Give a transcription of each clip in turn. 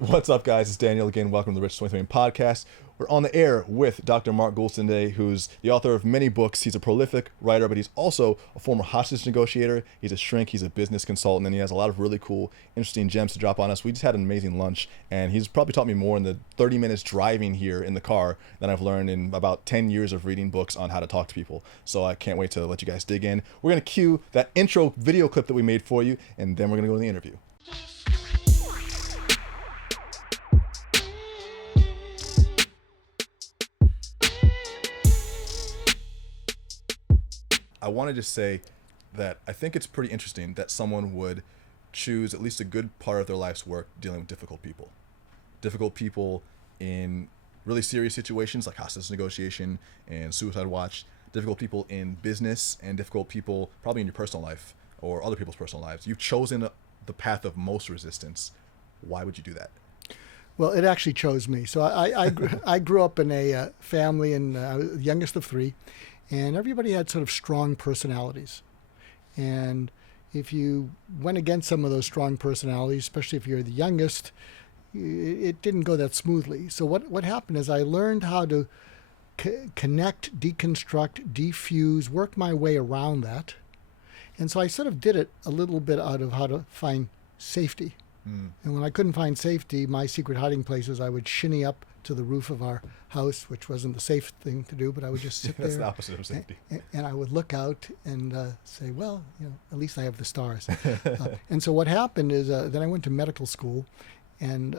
What's up, guys? It's Daniel again. Welcome to the Rich 23 Podcast. We're on the air with Dr. Mark Goulston today, who's the author of many books. He's a prolific writer, but he's also a former hostage negotiator. He's a shrink. He's a business consultant, and he has a lot of really cool, interesting gems to drop on us. We just had an amazing lunch, and he's probably taught me more in the 30 minutes driving here in the car than I've learned in about 10 years of reading books on how to talk to people. So I can't wait to let you guys dig in. We're going to cue that intro video clip that we made for you, and then we're going to go to the interview. I want to just say that I think it's pretty interesting that someone would choose at least a good part of their life's work dealing with difficult people. Difficult people in really serious situations like hostage negotiation and suicide watch. Difficult people in business and difficult people probably in your personal life or other people's personal lives. You've chosen the path of most resistance. Why would you do that? Well, it actually chose me. So I grew up in a family, and I was the youngest of three. And everybody had sort of strong personalities. And if you went against some of those strong personalities, especially if you're the youngest, it didn't go that smoothly. So what happened is I learned how to connect, deconstruct, defuse, work my way around that. And so I sort of did it a little bit out of how to find safety. And when I couldn't find safety, my secret hiding places, I would shinny up to the roof of our house, which wasn't the safe thing to do, but I would just sit there. That's the opposite of safety. And I would look out and say, well, at least I have the stars. And so what happened is then I went to medical school, and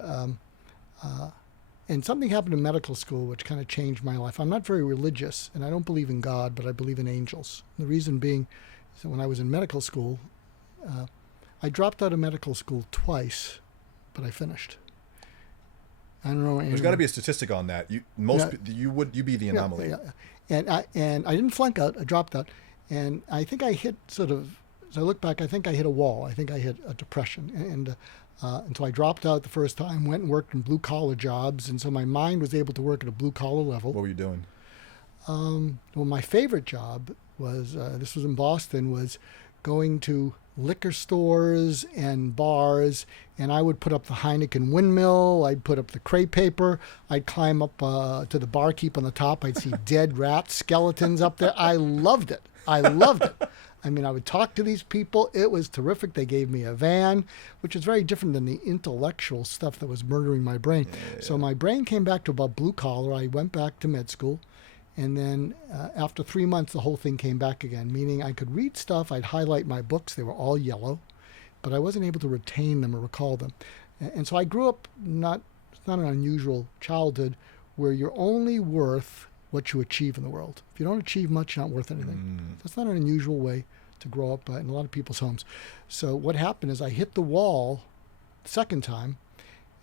something happened in medical school which kind of changed my life. I'm not very religious, and I don't believe in God, but I believe in angels. The reason being is that when I was in medical school, I dropped out of medical school twice, but I finished. I don't know. There's got to be a statistic on that. You'd be the anomaly. Yeah. And I didn't flunk out. I dropped out, and I think I hit as I look back, I think I hit a wall. I think I hit a depression, and so I dropped out the first time. Went and worked in blue collar jobs, and so my mind was able to work at a blue collar level. What were you doing? Well, my favorite job was this was in Boston, was going to liquor stores and bars, and I would put up the Heineken windmill, I'd put up the crepe paper, I'd climb up to the barkeep on the top, I'd see dead rat skeletons up there. I loved it. I mean, I would talk to these people. It was terrific. They gave me a van, which is very different than the intellectual stuff that was murdering my brain. Yeah. So my brain came back to about blue collar. I went back to med school. And then after 3 months, the whole thing came back again, meaning I could read stuff. I'd highlight my books. They were all yellow, but I wasn't able to retain them or recall them. And so I grew up it's not an unusual childhood where you're only worth what you achieve in the world. If you don't achieve much, you're not worth anything. That's not an unusual way to grow up in a lot of people's homes. So what happened is I hit the wall the second time,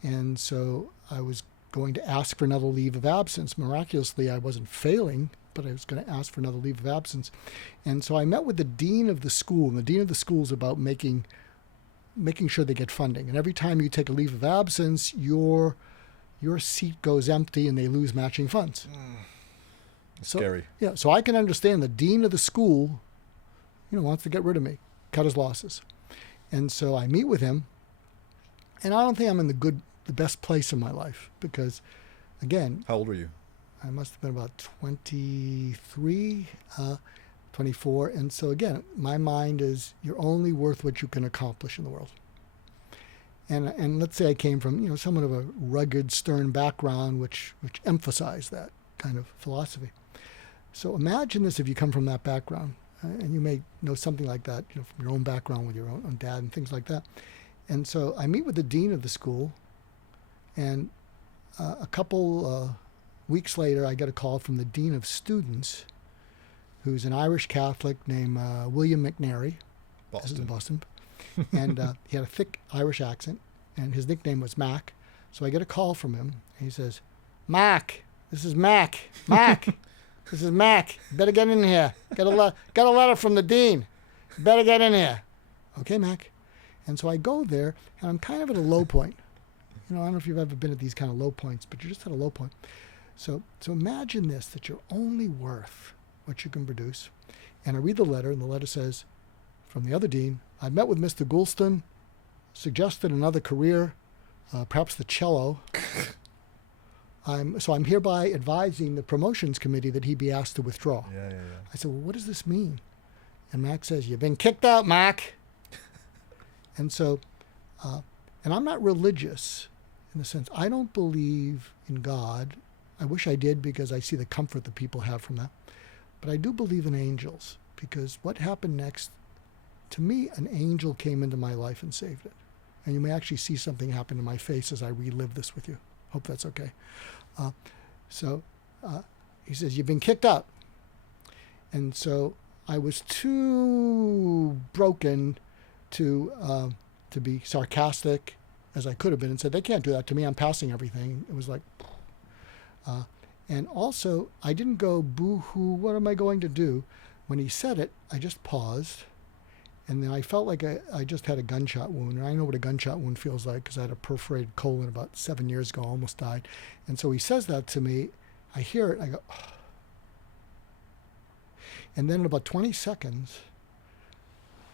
and so I was going to ask for another leave of absence. Miraculously, I wasn't failing, but I was going to ask for another leave of absence. And so I met with the dean of the school, and the dean of the school is about making sure they get funding. And every time you take a leave of absence, your seat goes empty and they lose matching funds. Scary. Yeah, so I can understand the dean of the school, wants to get rid of me, cut his losses. And so I meet with him, and I don't think I'm in the best place in my life because, again... How old were you? I must have been about 23, 24. And so, again, my mind is you're only worth what you can accomplish in the world. And let's say I came from, somewhat of a rugged, stern background, which emphasized that kind of philosophy. So imagine this if you come from that background, and you may know something like that, from your own background with your own dad and things like that. And so I meet with the dean of the school, and a couple weeks later, I get a call from the dean of students, who's an Irish Catholic named William McNary. Boston. This is in Boston. And he had a thick Irish accent, and his nickname was Mac. So I get a call from him, and he says, Mac, this is Mac. Mac, this is Mac. Better get in here. Got a letter from the dean. Better get in here. Okay, Mac. And so I go there, and I'm kind of at a low point. I don't know if you've ever been at these kind of low points, but you're just at a low point. So imagine this, that you're only worth what you can produce. And I read the letter, and the letter says, from the other dean, I met with Mr. Goulston, suggested another career. perhaps the cello. I'm hereby advising the promotions committee that he be asked to withdraw. Yeah. I said, well, what does this mean? And Mac says, you've been kicked out, Mac. And so, and I'm not religious in the sense, I don't believe in God. I wish I did because I see the comfort that people have from that. But I do believe in angels because what happened next, to me, an angel came into my life and saved it. And you may actually see something happen to my face as I relive this with you. Hope that's okay. So he says, you've been kicked out. And so I was too broken to be sarcastic as I could have been and said, they can't do that to me. I'm passing everything. It was like, and also I didn't go boo-hoo, what am I going to do? When he said it, I just paused. And then I felt like I just had a gunshot wound. And I know what a gunshot wound feels like because I had a perforated colon about 7 years ago, almost died. And so he says that to me. I hear it. I go, oh. And then in about 20 seconds,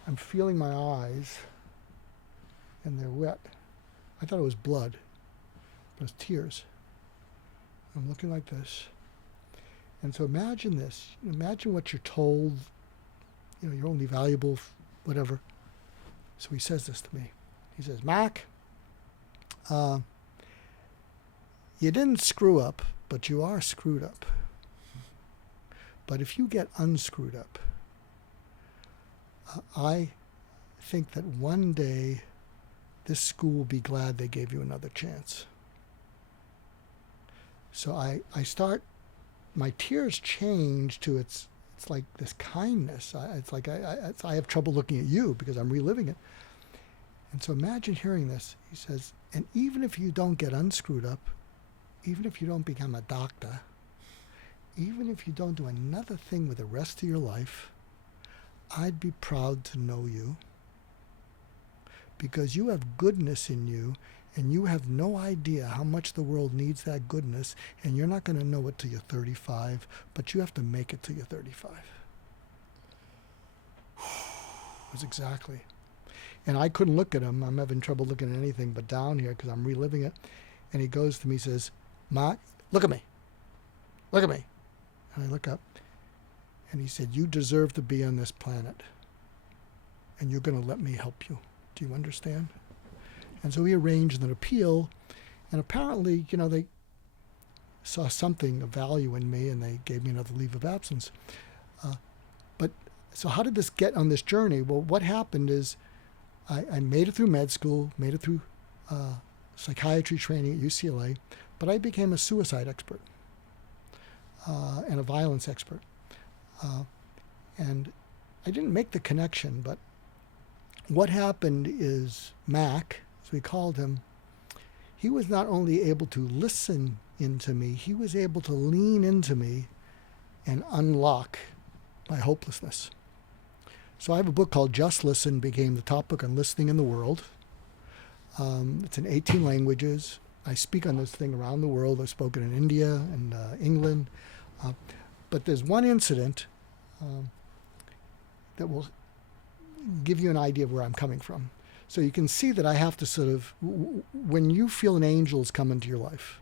I'm feeling my eyes, and they're wet. I thought it was blood, but it was tears. I'm looking like this. And so imagine this. Imagine what you're told. You're only valuable, whatever. So he says this to me. He says, Mac, you didn't screw up, but you are screwed up. But if you get unscrewed up, I think that one day this school will be glad they gave you another chance. So I start, my tears change to it's like this kindness. It's like I have trouble looking at you because I'm reliving it. And so imagine hearing this. He says, and even if you don't get unscrewed up, even if you don't become a doctor, even if you don't do another thing with the rest of your life, I'd be proud to know you because you have goodness in you and you have no idea how much the world needs that goodness, and you're not going to know it till you're 35, but you have to make it till you're 35. That's exactly. And I couldn't look at him. I'm having trouble looking at anything but down here because I'm reliving it. And he goes to me, says, Mark, look at me. Look at me. And I look up. And he said, you deserve to be on this planet. And you're going to let me help you. Do you understand? And so he arranged an appeal. And apparently, they saw something of value in me, and they gave me another leave of absence. But so how did this get on this journey? Well, what happened is I made it through med school, made it through psychiatry training at UCLA, but I became a suicide expert and a violence expert. And I didn't make the connection, but what happened is Mac, as we called him, he was not only able to listen into me, he was able to lean into me and unlock my hopelessness. So I have a book called Just Listen, became the top book on listening in the world. It's in 18 languages. I speak on this thing around the world. I've spoken in India and England. But there's one incident that will give you an idea of where I'm coming from. So you can see that I have to sort of, when you feel an angel is coming to your life,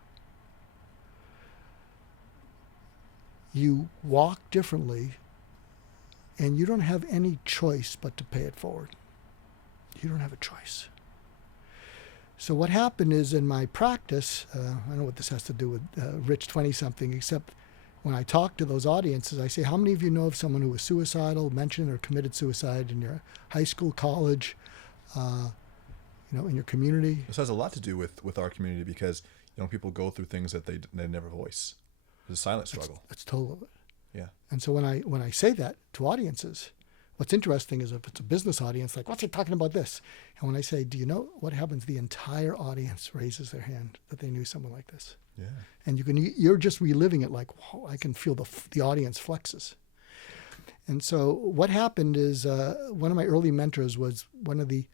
you walk differently and you don't have any choice but to pay it forward. You don't have a choice. So what happened is in my practice, I don't know what this has to do with rich 20-something, except when I talk to those audiences, I say, how many of you know of someone who was suicidal, mentioned or committed suicide in your high school, college, in your community? This has a lot to do with our community because people go through things that they never voice. It's a silent struggle. It's total of it. Yeah. And so when I say that to audiences, what's interesting is if it's a business audience, like, what's he talking about this? And when I say, do you know what happens? The entire audience raises their hand that they knew someone like this. Yeah. And you're just reliving it like, wow, I can feel the audience flexes. And so what happened is one of my early mentors was one of the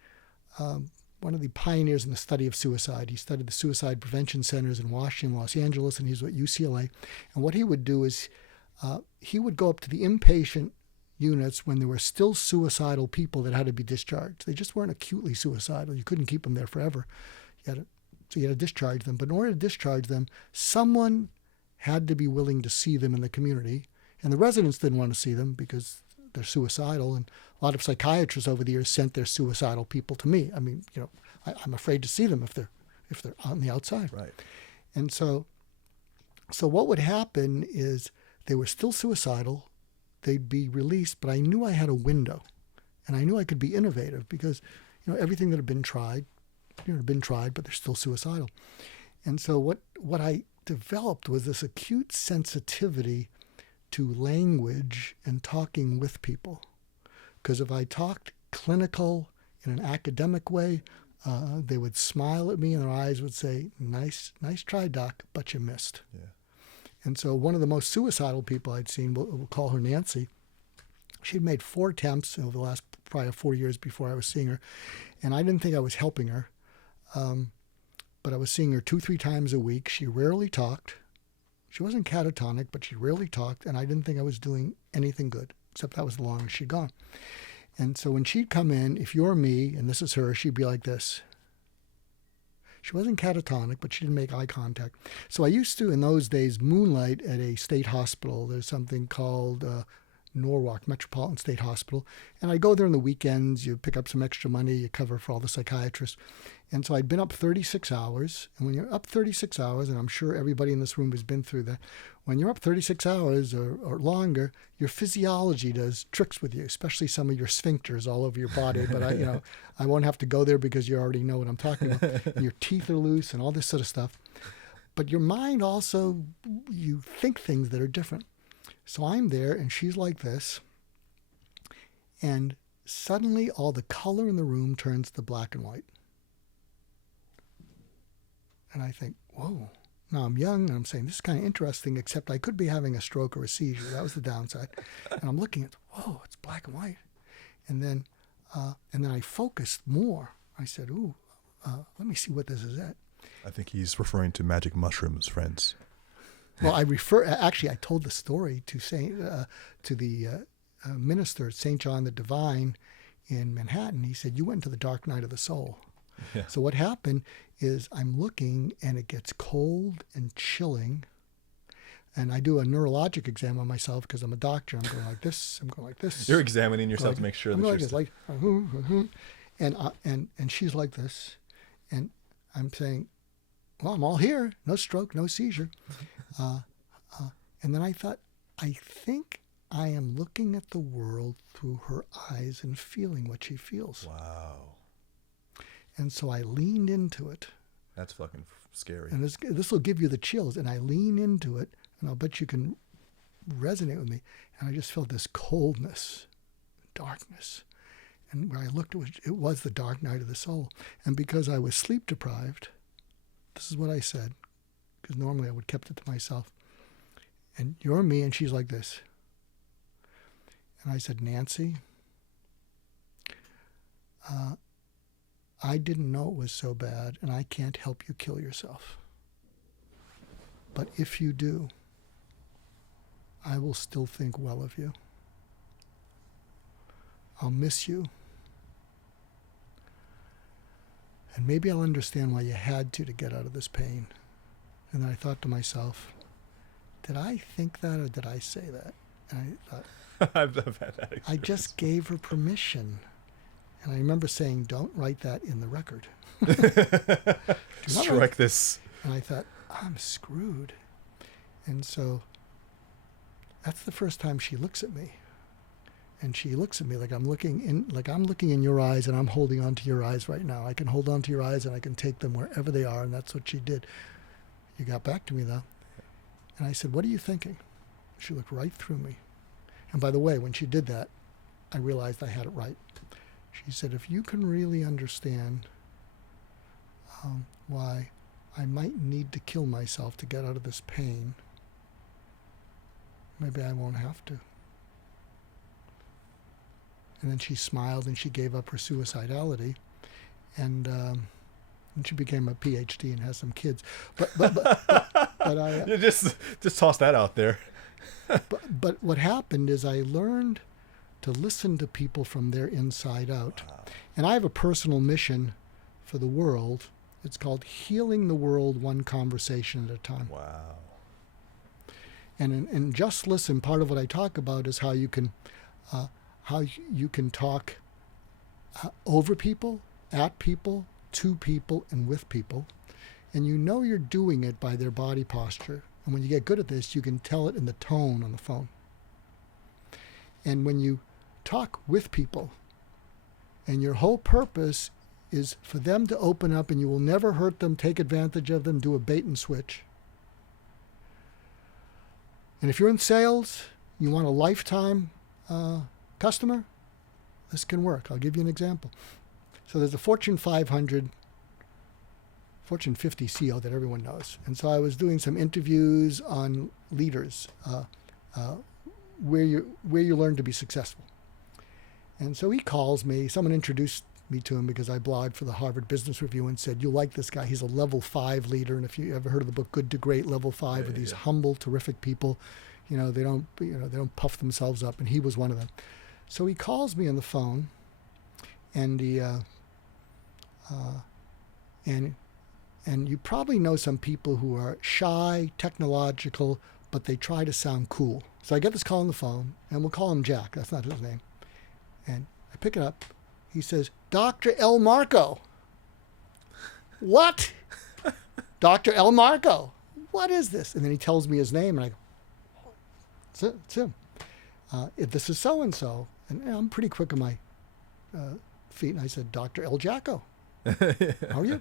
pioneers in the study of suicide. He studied the suicide prevention centers in Washington, Los Angeles, and he was at UCLA. And what he would do is he would go up to the inpatient units when there were still suicidal people that had to be discharged. They just weren't acutely suicidal. You couldn't keep them there forever. You had to So you had to discharge them. But in order to discharge them, someone had to be willing to see them in the community. And the residents didn't want to see them because they're suicidal. And a lot of psychiatrists over the years sent their suicidal people to me. I mean, I'm afraid to see them if they're on the outside. Right. And so what would happen is they were still suicidal. They'd be released, but I knew I had a window, and I knew I could be innovative because, everything that had been tried, but they're still suicidal. And so what I developed was this acute sensitivity to language and talking with people. Because if I talked clinical in an academic way, they would smile at me and their eyes would say, nice try, doc, but you missed. Yeah. And so one of the most suicidal people I'd seen, we'll call her Nancy, she'd made 4 attempts over the last probably 4 years before I was seeing her. And I didn't think I was helping her. But I was seeing her 2-3 times a week. She rarely talked. She wasn't catatonic, but she rarely talked. And I didn't think I was doing anything good, except that was the longest she'd gone. And so when she'd come in, if you're me, and this is her, she'd be like this. She wasn't catatonic, but she didn't make eye contact. So I used to, in those days, moonlight at a state hospital. There's something called Norwalk Metropolitan State Hospital. And I'd go there on the weekends. You pick up some extra money. You cover for all the psychiatrists. And so I'd been up 36 hours. And when you're up 36 hours, and I'm sure everybody in this room has been through that, when you're up 36 hours or longer, your physiology does tricks with you, especially some of your sphincters all over your body. But I won't have to go there because you already know what I'm talking about. And your teeth are loose and all this sort of stuff. But your mind also, you think things that are different. So I'm there and she's like this. And suddenly all the color in the room turns to black and white. And I think, whoa. Now I'm young and I'm saying, this is kind of interesting, except I could be having a stroke or a seizure. That was the downside. And I'm looking at, whoa, it's black and white. And then I focused more. I said, let me see what this is at. I think he's referring to magic mushrooms, friends. Well, I told the story to the minister at St. John the Divine in Manhattan. He said, you went into the dark night of the soul. Yeah. So what happened is I'm looking and it gets cold and chilling. And I do a neurologic exam on myself because I'm a doctor. I'm going like this. I'm going like this. You're examining yourself to make sure that you're... Like, and she's like this. And I'm saying, well, I'm all here. No stroke, no seizure. And then I thought, I think I am looking at the world through her eyes and feeling what she feels. Wow. And so I leaned into it. That's fucking scary. And this will give you the chills. And I lean into it, and I'll bet you can resonate with me. And I just felt this coldness, darkness. And where I looked, it was the dark night of the soul. And because I was sleep deprived, this is what I said, because normally I would have kept it to myself. And you're me, and she's like this. And I said, Nancy, I didn't know it was so bad, and I can't help you kill yourself. But if you do, I will still think well of you. I'll miss you. And maybe I'll understand why you had to get out of this pain. And then I thought to myself, did I think that or did I say that? And I thought, I've had that experience. I just gave her permission. And I remember saying, don't write that in the record. Strike this. And I thought, I'm screwed. And so that's the first time she looks at me. And she looks at me like I'm looking in your eyes, and I'm holding on to your eyes right now. I can hold on to your eyes and I can take them wherever they are, and that's what she did. You got back to me though. And I said, what are you thinking? She looked right through me. And by the way, when she did that, I realized I had it right. She said, if you can really understand why I might need to kill myself to get out of this pain, maybe I won't have to. And then she smiled and she gave up her suicidality, and she became a PhD and has some kids. But I you just toss that out there. but what happened is I learned to listen to people from their inside out. Wow. And I have a personal mission for the world, It's called Healing the World One Conversation at a Time. Wow. And in Just Listen, part of what I talk about is how you can talk over people, at people, to people, and with people. And you know you're doing it by their body posture. And when you get good at this, you can tell it in the tone on the phone. And when you talk with people, and your whole purpose is for them to open up, and you will never hurt them, take advantage of them, do a bait and switch. And if you're in sales, you want a lifetime customer, this can work. I'll give you an example. So there's a Fortune 500, Fortune 50 CEO that everyone knows. And so I was doing some interviews on leaders, where you learn to be successful. And so he calls me. Someone introduced me to him because I blogged for the Harvard Business Review and said, "You'll like this guy. He's a level 5 leader." And if you ever heard of the book Good to Great, level 5 are these humble, terrific people. They don't puff themselves up. And he was one of them. So he calls me on the phone, and and you probably know some people who are shy, technological, but they try to sound cool. So I get this call on the phone, and we'll call him Jack. That's not his name. And I pick it up. He says, "Dr. L. Marco." What? Dr. L. Marco. What is this? And then he tells me his name, and I go, it's him. If this is so-and-so. And I'm pretty quick on my feet. And I said, "Dr. L. Jacko. How are you?"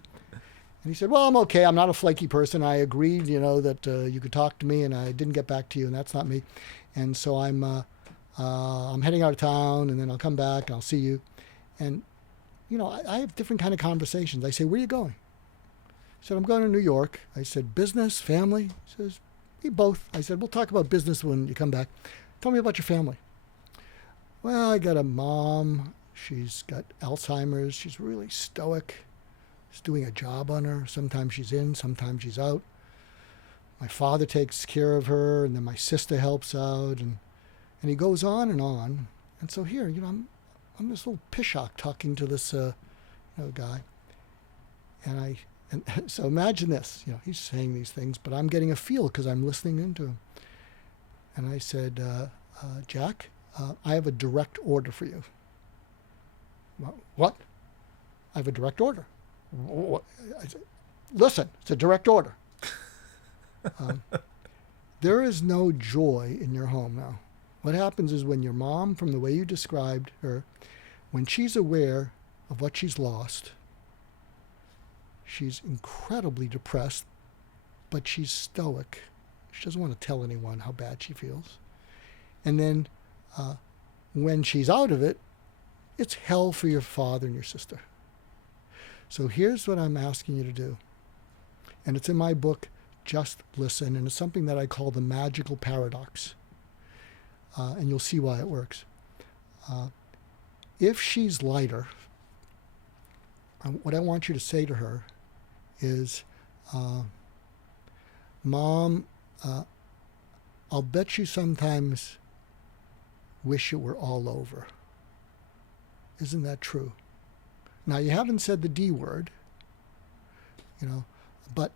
And he said, "Well, I'm okay. I'm not a flaky person. I agreed, that you could talk to me, and I didn't get back to you, and that's not me. And so I'm heading out of town, and then I'll come back, and I'll see you." And, I have different kind of conversations. I say, "Where are you going?" He said, "I'm going to New York." I said, "Business, family?" He says, "Both." I said, "We'll talk about business when you come back. Tell me about your family." "Well, I got a mom. She's got Alzheimer's. She's really stoic. She's doing a job on her. Sometimes she's in, sometimes she's out. My father takes care of her, and then my sister helps out." And he goes on and on. And so here, I'm this little pishak talking to this guy. And so imagine this. He's saying these things, but I'm getting a feel because I'm listening into him. And I said, "Jack, I have a direct order for you." "What?" "I have a direct order." "What?" I said, "Listen, it's a direct order." There is no joy in your home now. What happens is when your mom, from the way you described her, when she's aware of what she's lost, she's incredibly depressed, but she's stoic. She doesn't want to tell anyone how bad she feels. And then when she's out of it, it's hell for your father and your sister. So here's what I'm asking you to do. And it's in my book, Just Listen, and it's something that I call the magical paradox. And you'll see why it works. If she's lighter, what I want you to say to her is, "Mom, I'll bet you sometimes wish it were all over. Isn't that true?" Now, you haven't said the D word, but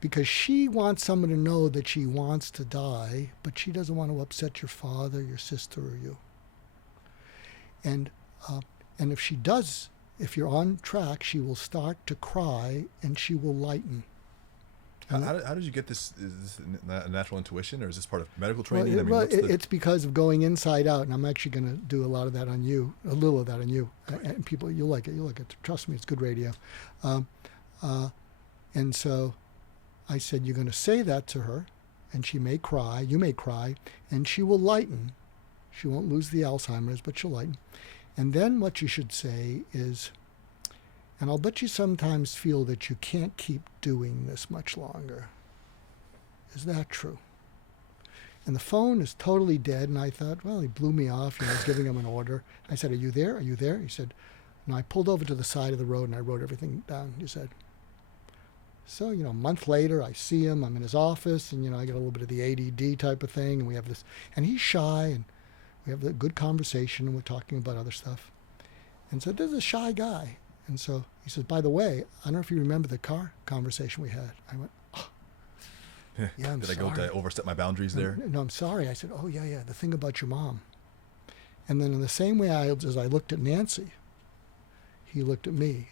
because she wants someone to know that she wants to die, but she doesn't want to upset your father, your sister, or you. And if she does, if you're on track, she will start to cry and she will lighten. How did you get this? Is this a natural intuition, or is this part of medical training? It's because of going inside out, and I'm actually going to do a lot of that on you, a little of that on you. And people, you'll like it. Trust me, it's good radio. And so I said, you're going to say that to her, and she may cry, you may cry, and she will lighten. She won't lose the Alzheimer's, but she'll lighten. And then what you should say is, "And I'll bet you sometimes feel that you can't keep doing this much longer. Is that true?" And the phone is totally dead, and I thought, well, he blew me off. I was giving him an order. I said, "Are you there? Are you there?" He said, and I pulled over to the side of the road, and I wrote everything down. He said, so, a month later, I see him. I'm in his office, and, I get a little bit of the ADD type of thing, and we have this, and he's shy, and we have a good conversation, and we're talking about other stuff. And so there's a shy guy. And so he says, by the way, I don't know if you remember the car conversation we had. I went, oh, yeah, I'm Did sorry. I overstep my boundaries there? No, I'm sorry. I said, oh, yeah, the thing about your mom. And then in the same way as I looked at Nancy, he looked at me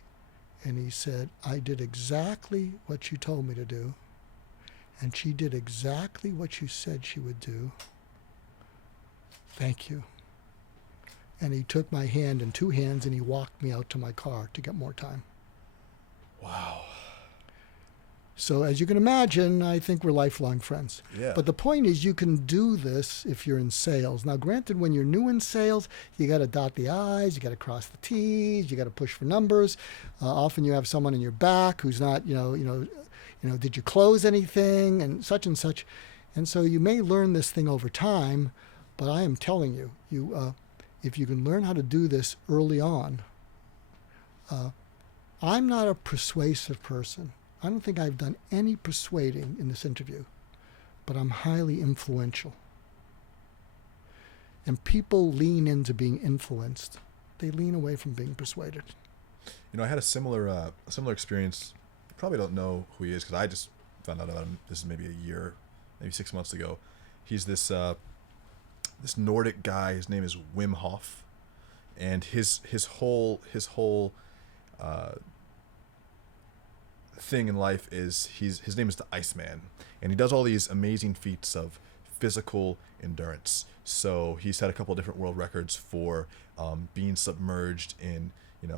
and he said, I did exactly what you told me to do. And she did exactly what you said she would do. Thank you. And he took my hand in two hands and he walked me out to my car to get more time. Wow. So as you can imagine, I think we're lifelong friends. Yeah. But the point is you can do this if you're in sales. Now, granted, when you're new in sales, you got to dot the I's, you got to cross the T's, you got to push for numbers. Often you have someone in your back who's not, did you close anything and such and such. And so you may learn this thing over time, but I am telling you, if you can learn how to do this early on, I'm not a persuasive person. I don't think I've done any persuading in this interview, but I'm highly influential. And people lean into being influenced. They lean away from being persuaded. I had a similar experience. You probably don't know who he is because I just found out about him. This is maybe a year, maybe 6 months ago. He's this Nordic guy. His name is Wim Hof, and his whole thing in life is his name is the Iceman, and he does all these amazing feats of physical endurance. So he's had a couple of different world records for being submerged in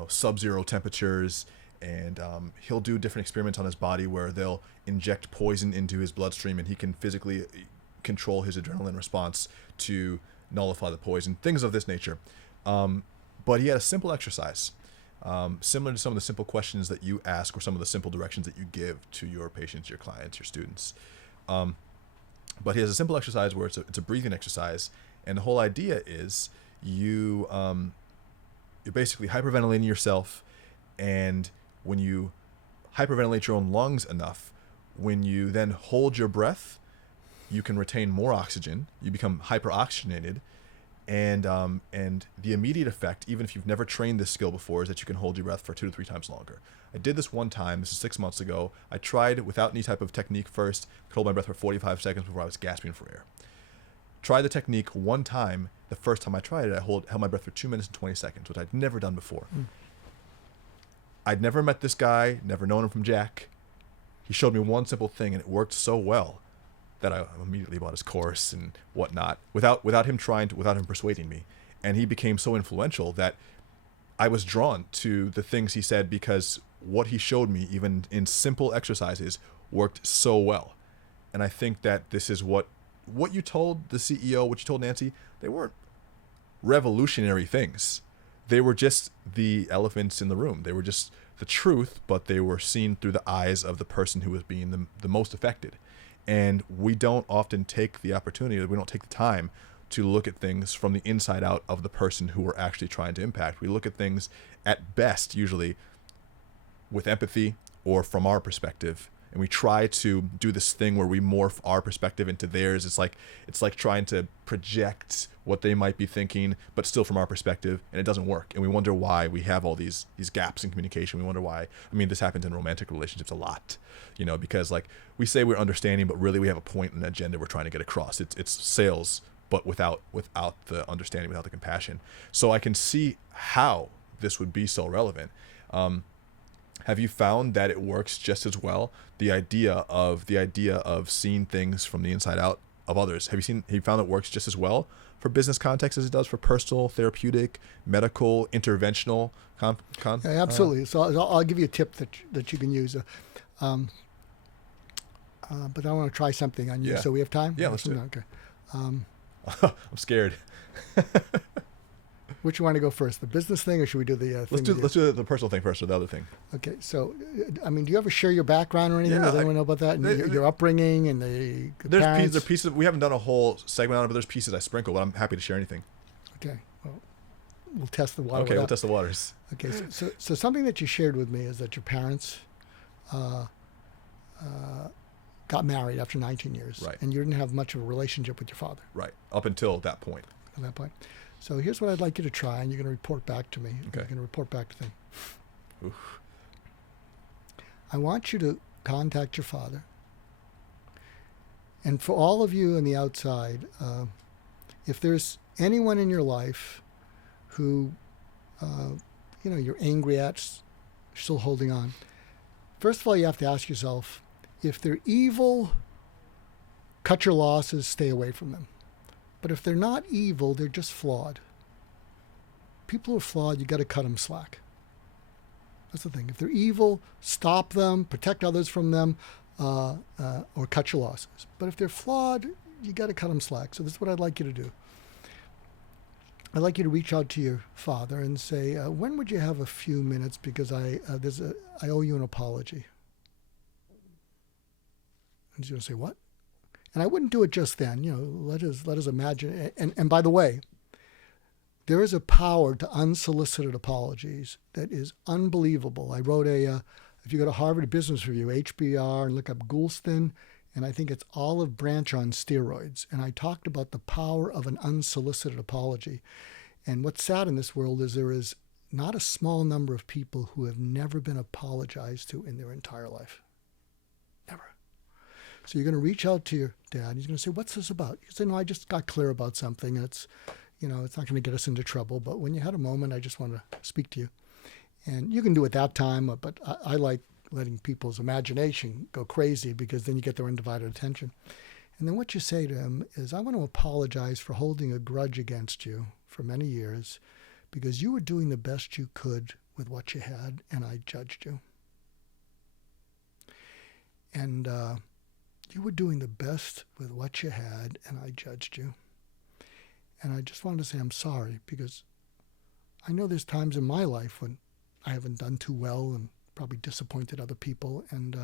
sub-zero temperatures, and he'll do different experiments on his body where they'll inject poison into his bloodstream and he can physically control his adrenaline response to nullify the poison, things of this nature. But he had a simple exercise, similar to some of the simple questions that you ask or some of the simple directions that you give to your patients, your clients, your students. But he has a simple exercise where it's a breathing exercise, and the whole idea is you're basically hyperventilating yourself, and when you hyperventilate your own lungs enough, when you then hold your breath, you can retain more oxygen. You become hyperoxygenated, and the immediate effect, even if you've never trained this skill before, is that you can hold your breath for 2 to 3 times longer. I did this one time. This is 6 months ago. I tried without any type of technique first. Could hold my breath for 45 seconds before I was gasping for air. Tried the technique one time. The first time I tried it, I held my breath for 2 minutes and 20 seconds, which I'd never done before. I'd never met this guy, never known him from Jack. He showed me one simple thing, and it worked so well that I immediately bought his course and whatnot without him persuading me. And he became so influential that I was drawn to the things he said because what he showed me, even in simple exercises, worked so well. And I think that this is what you told the CEO, what you told Nancy, they weren't revolutionary things. They were just the elephants in the room. They were just the truth, but they were seen through the eyes of the person who was being the most affected. And we don't often take the opportunity, we don't take the time to look at things from the inside out of the person who we're actually trying to impact. We look at things at best, usually, with empathy or from our perspective. And we try to do this thing where we morph our perspective into theirs. It's like trying to project what they might be thinking, but still from our perspective, and it doesn't work. And we wonder why we have all these gaps in communication. We wonder why. I mean, this happens in romantic relationships a lot, because like we say we're understanding, but really we have a point and an agenda we're trying to get across. It's sales, but without the understanding, without the compassion. So I can see how this would be so relevant. Have you found that it works just as well? The idea of seeing things from the inside out of others. Have you found it works just as well for business context as it does for personal, therapeutic, medical, interventional? Yeah, absolutely. So I'll give you a tip that you can use. But I want to try something on you. Yeah. So we have time? Yeah, let's do it. Okay. I'm scared. Which you want to go first, the business thing, or should we do the thing? Let's do the personal thing first, or the other thing. Okay, so I mean, do you ever share your background or anything? Yeah, Does anyone know about that? And your upbringing and the parents? There's pieces. We haven't done a whole segment on it, but there's pieces I sprinkle. But I'm happy to share anything. Okay, well, we'll test the water. Okay, we'll test the waters. Okay, so something that you shared with me is that your parents got married after 19 years, right? And you didn't have much of a relationship with your father, right? Up until that point. So here's what I'd like you to try, and you're going to report back to me. Okay. You're going to report back to me. Oof. I want you to contact your father. And for all of you on the outside, if there's anyone in your life who, you're angry at, still holding on, first of all, you have to ask yourself, if they're evil, cut your losses, stay away from them. But if they're not evil, they're just flawed. People who are flawed, you got to cut them slack. That's the thing. If they're evil, stop them, protect others from them, or cut your losses. But if they're flawed, you got to cut them slack. So this is what I'd like you to do. I'd like you to reach out to your father and say, when would you have a few minutes, because I owe you an apology. And he's going to say, what? And I wouldn't do it just then. Let us imagine. And by the way, there is a power to unsolicited apologies that is unbelievable. I wrote if you go to Harvard Business Review, HBR, and look up Goulston, and I think it's Olive Branch on steroids. And I talked about the power of an unsolicited apology. And what's sad in this world is there is not a small number of people who have never been apologized to in their entire life. Never. So you're going to reach out to your dad. He's going to say, what's this about? You say, no, I just got clear about something. And it's not going to get us into trouble. But when you had a moment, I just want to speak to you. And you can do it that time. But I like letting people's imagination go crazy, because then you get their undivided attention. And then what you say to him is, I want to apologize for holding a grudge against you for many years, because you were doing the best you could with what you had, and I judged you. And you were doing the best with what you had, and I judged you. And I just wanted to say I'm sorry, because I know there's times in my life when I haven't done too well and probably disappointed other people. And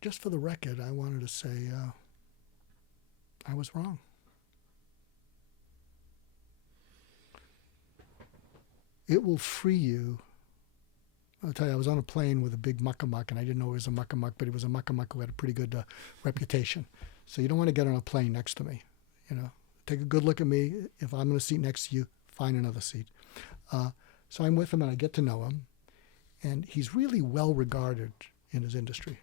just for the record, I wanted to say I was wrong. It will free you. I'll tell you, I was on a plane with a big muckamuck, and I didn't know he was a muckamuck, but he was a muckamuck who had a pretty good reputation. So you don't want to get on a plane next to me. Take a good look at me. If I'm in a seat next to you, find another seat. So I'm with him, and I get to know him, and he's really well regarded in his industry.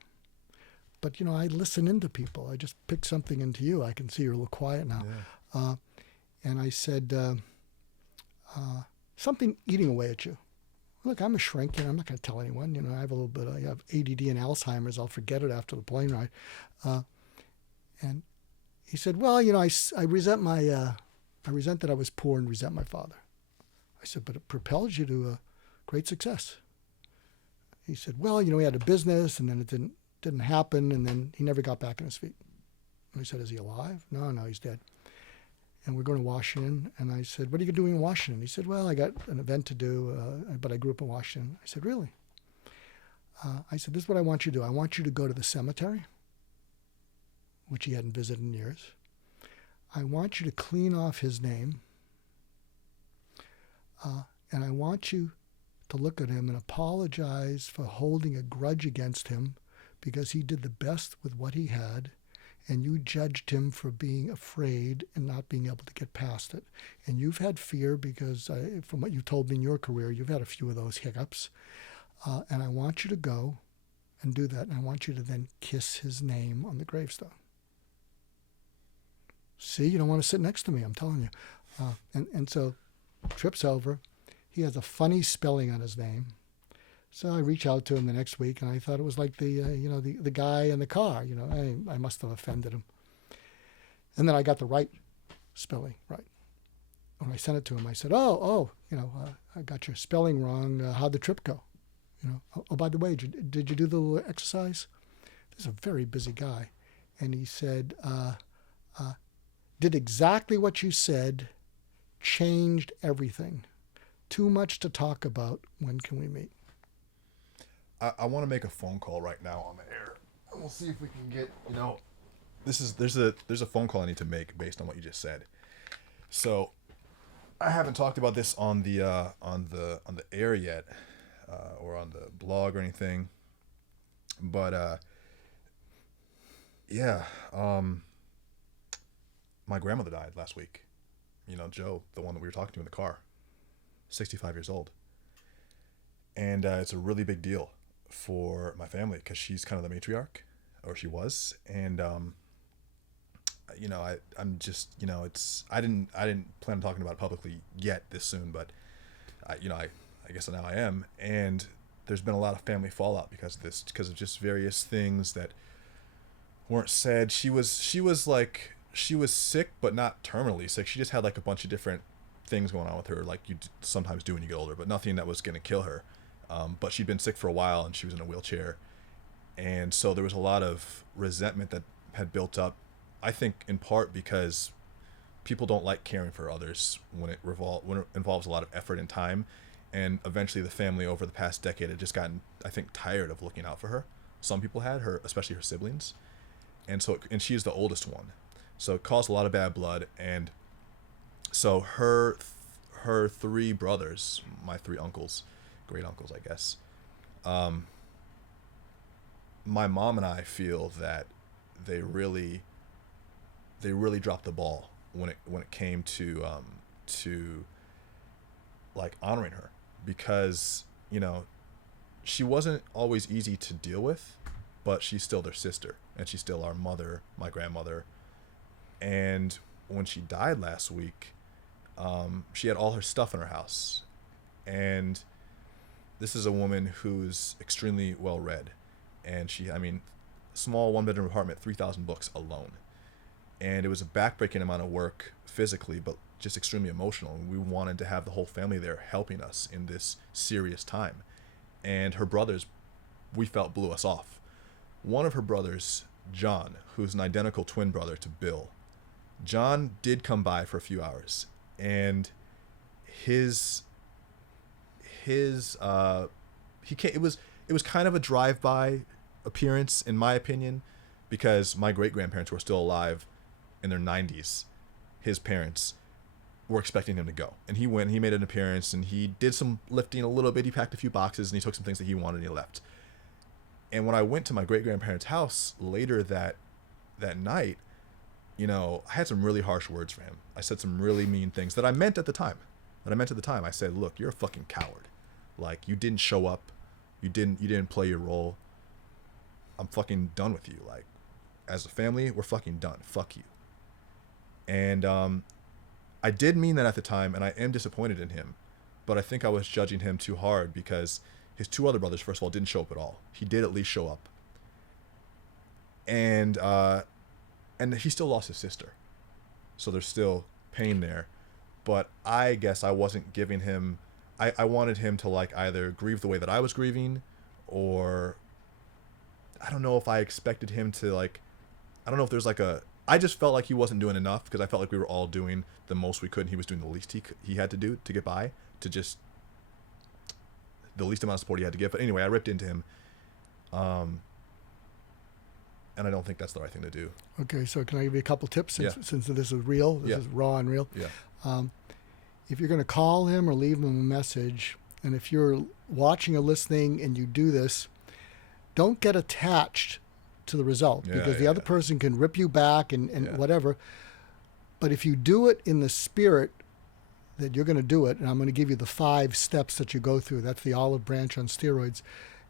But I listen into people. I just picked something into you. I can see you're a little quiet now. Yeah. And I said, something eating away at you. Look, I'm a shrink. I'm not going to tell anyone. I have a little bit. I have ADD and Alzheimer's. I'll forget it after the plane ride. And he said, well, I resent I resent that I was poor and resent my father. I said, but it propelled you to great success. He said, well, he had a business, and then it didn't happen, and then he never got back on his feet. And I said, is he alive? No, he's dead. And we're going to Washington. And I said, what are you doing in Washington? He said, well, I got an event to do, but I grew up in Washington. I said, really? I said, this is what I want you to do. I want you to go to the cemetery, which he hadn't visited in years. I want you to clean off his name. And I want you to look at him and apologize for holding a grudge against him, because he did the best with what he had, and you judged him for being afraid and not being able to get past it. And you've had fear because, from what you told me in your career, you've had a few of those hiccups. And I want you to go and do that, and I want you to then kiss his name on the gravestone. See, you don't want to sit next to me, I'm telling you. And so, trip's over. He has a funny spelling on his name. So I reach out to him the next week, and I thought it was like the guy in the car. I must have offended him. And then I got the right spelling right. When I sent it to him, I said, I got your spelling wrong. How'd the trip go? Oh, by the way, did you do the little exercise? This is a very busy guy. And he said, did exactly what you said, changed everything. Too much to talk about. When can we meet? I want to make a phone call right now on the air. And we'll see if we can get, there's a phone call I need to make based on what you just said. So I haven't talked about this on the air yet, or on the blog or anything. But my grandmother died last week. Joe, the one that we were talking to in the car, 65 years old. And it's a really big deal for my family because she's kind of the matriarch, or she was. And I'm just, it's I didn't plan on talking about it publicly yet this soon, but I guess now I am. And there's been a lot of family fallout because of this, because of just various things that weren't said. She was sick, but not terminally sick. She just had like a bunch of different things going on with her, like you sometimes do when you get older, but nothing that was going to kill her. But she'd been sick for a while, and she was in a wheelchair, and so there was a lot of resentment that had built up. I think in part because people don't like caring for others when it involves a lot of effort and time, and eventually the family over the past decade had just gotten, I think, tired of looking out for her. Some people had her, especially her siblings, and she's the oldest one, so it caused a lot of bad blood. And so her three brothers, my three uncles, great uncles, I guess, my mom and I feel that they really dropped the ball when it came to like honoring her, because she wasn't always easy to deal with, but she's still their sister, and she's still our mother, my grandmother. And when she died last week, she had all her stuff in her house, and this is a woman who's extremely well read, and small 1-bedroom apartment, 3,000 books alone, and it was a backbreaking amount of work physically, but just extremely emotional. And we wanted to have the whole family there helping us in this serious time, and her brothers, we felt, blew us off. One of her brothers, John, who's an identical twin brother to Bill, John did come by for a few hours, and his he came, it was kind of a drive-by appearance, in my opinion, because my great-grandparents were still alive in their 90s. His parents were expecting him to go, and he went. He made an appearance, and he did some lifting a little bit. He packed a few boxes, and he took some things that he wanted, and he left. And when I went to my great-grandparents' house later that night, I had some really harsh words for him. I said some really mean things that I meant at the time. I said, look, you're a fucking coward. Like, you didn't show up. You didn't play your role. I'm fucking done with you. Like, as a family, we're fucking done. Fuck you. And I did mean that at the time, and I am disappointed in him. But I think I was judging him too hard, because his two other brothers, first of all, didn't show up at all. He did at least show up. And he still lost his sister. So there's still pain there. But I guess I wasn't giving him... I wanted him to, like, either grieve the way that I was grieving, or... I don't know if I expected him to, like... I don't know if there's, like, a... I just felt like he wasn't doing enough, because I felt like we were all doing the most we could, and he was doing the least he had to do to get by, to just... the least amount of support he had to give. But anyway, I ripped into him. And I don't think that's the right thing to do. Okay, so can I give you a couple tips since this is real? This is raw and real. Yeah. If you're going to call him or leave him a message, and if you're watching or listening and you do this, don't get attached to the result, because the other person can rip you back and whatever. But if you do it in the spirit that you're going to do it, and I'm going to give you the 5 steps that you go through. That's the olive branch on steroids.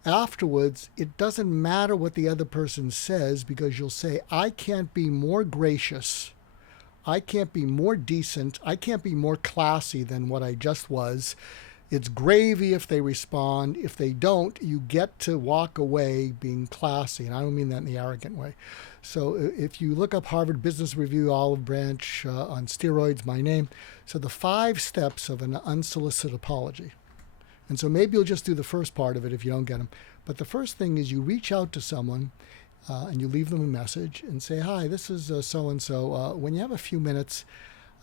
Afterwards, it doesn't matter what the other person says, because you'll say, I can't be more gracious. I can't be more decent. I can't be more classy than what I just was. It's gravy if they respond. If they don't, you get to walk away being classy. And I don't mean that in the arrogant way. So if you look up Harvard Business Review, olive branch on steroids, my name. So the 5 steps of an unsolicited apology. And so maybe you'll just do the first part of it if you don't get them. But the first thing is you reach out to someone and you leave them a message and say, hi, this is so-and-so. When you have a few minutes,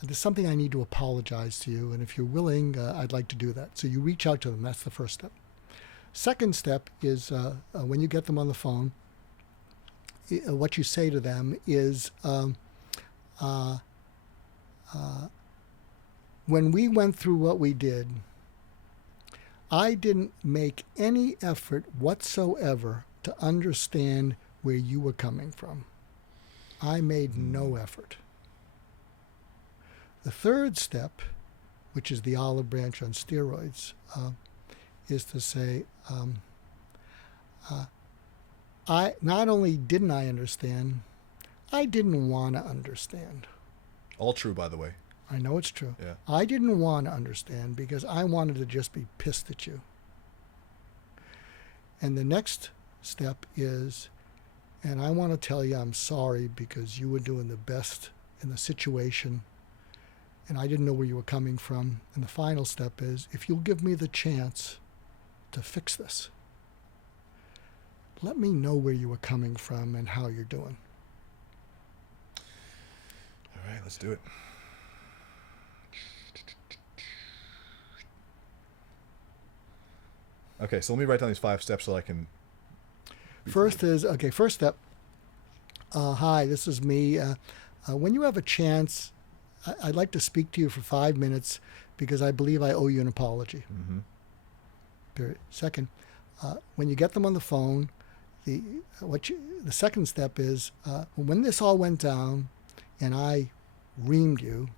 there's something I need to apologize to you. And if you're willing, I'd like to do that. So you reach out to them. That's the first step. Second step is when you get them on the phone, what you say to them is, when we went through what we did, I didn't make any effort whatsoever to understand where you were coming from. I made no effort. The third step, which is the olive branch on steroids, is to say, I not only didn't I understand, I didn't want to understand. All true, by the way. I know it's true. Yeah. I didn't want to understand because I wanted to just be pissed at you. And the next step is, and I want to tell you I'm sorry because you were doing the best in the situation and I didn't know where you were coming from. And the final step is, if you'll give me the chance to fix this, let me know where you were coming from and how you're doing. All right, let's do it. Okay, so let me write down these 5 steps so I can... First step. Hi, this is me. When you have a chance, I'd like to speak to you for 5 minutes because I believe I owe you an apology. Mm-hmm. Period. Second, when you get them on the phone, the second step is when this all went down and I reamed you,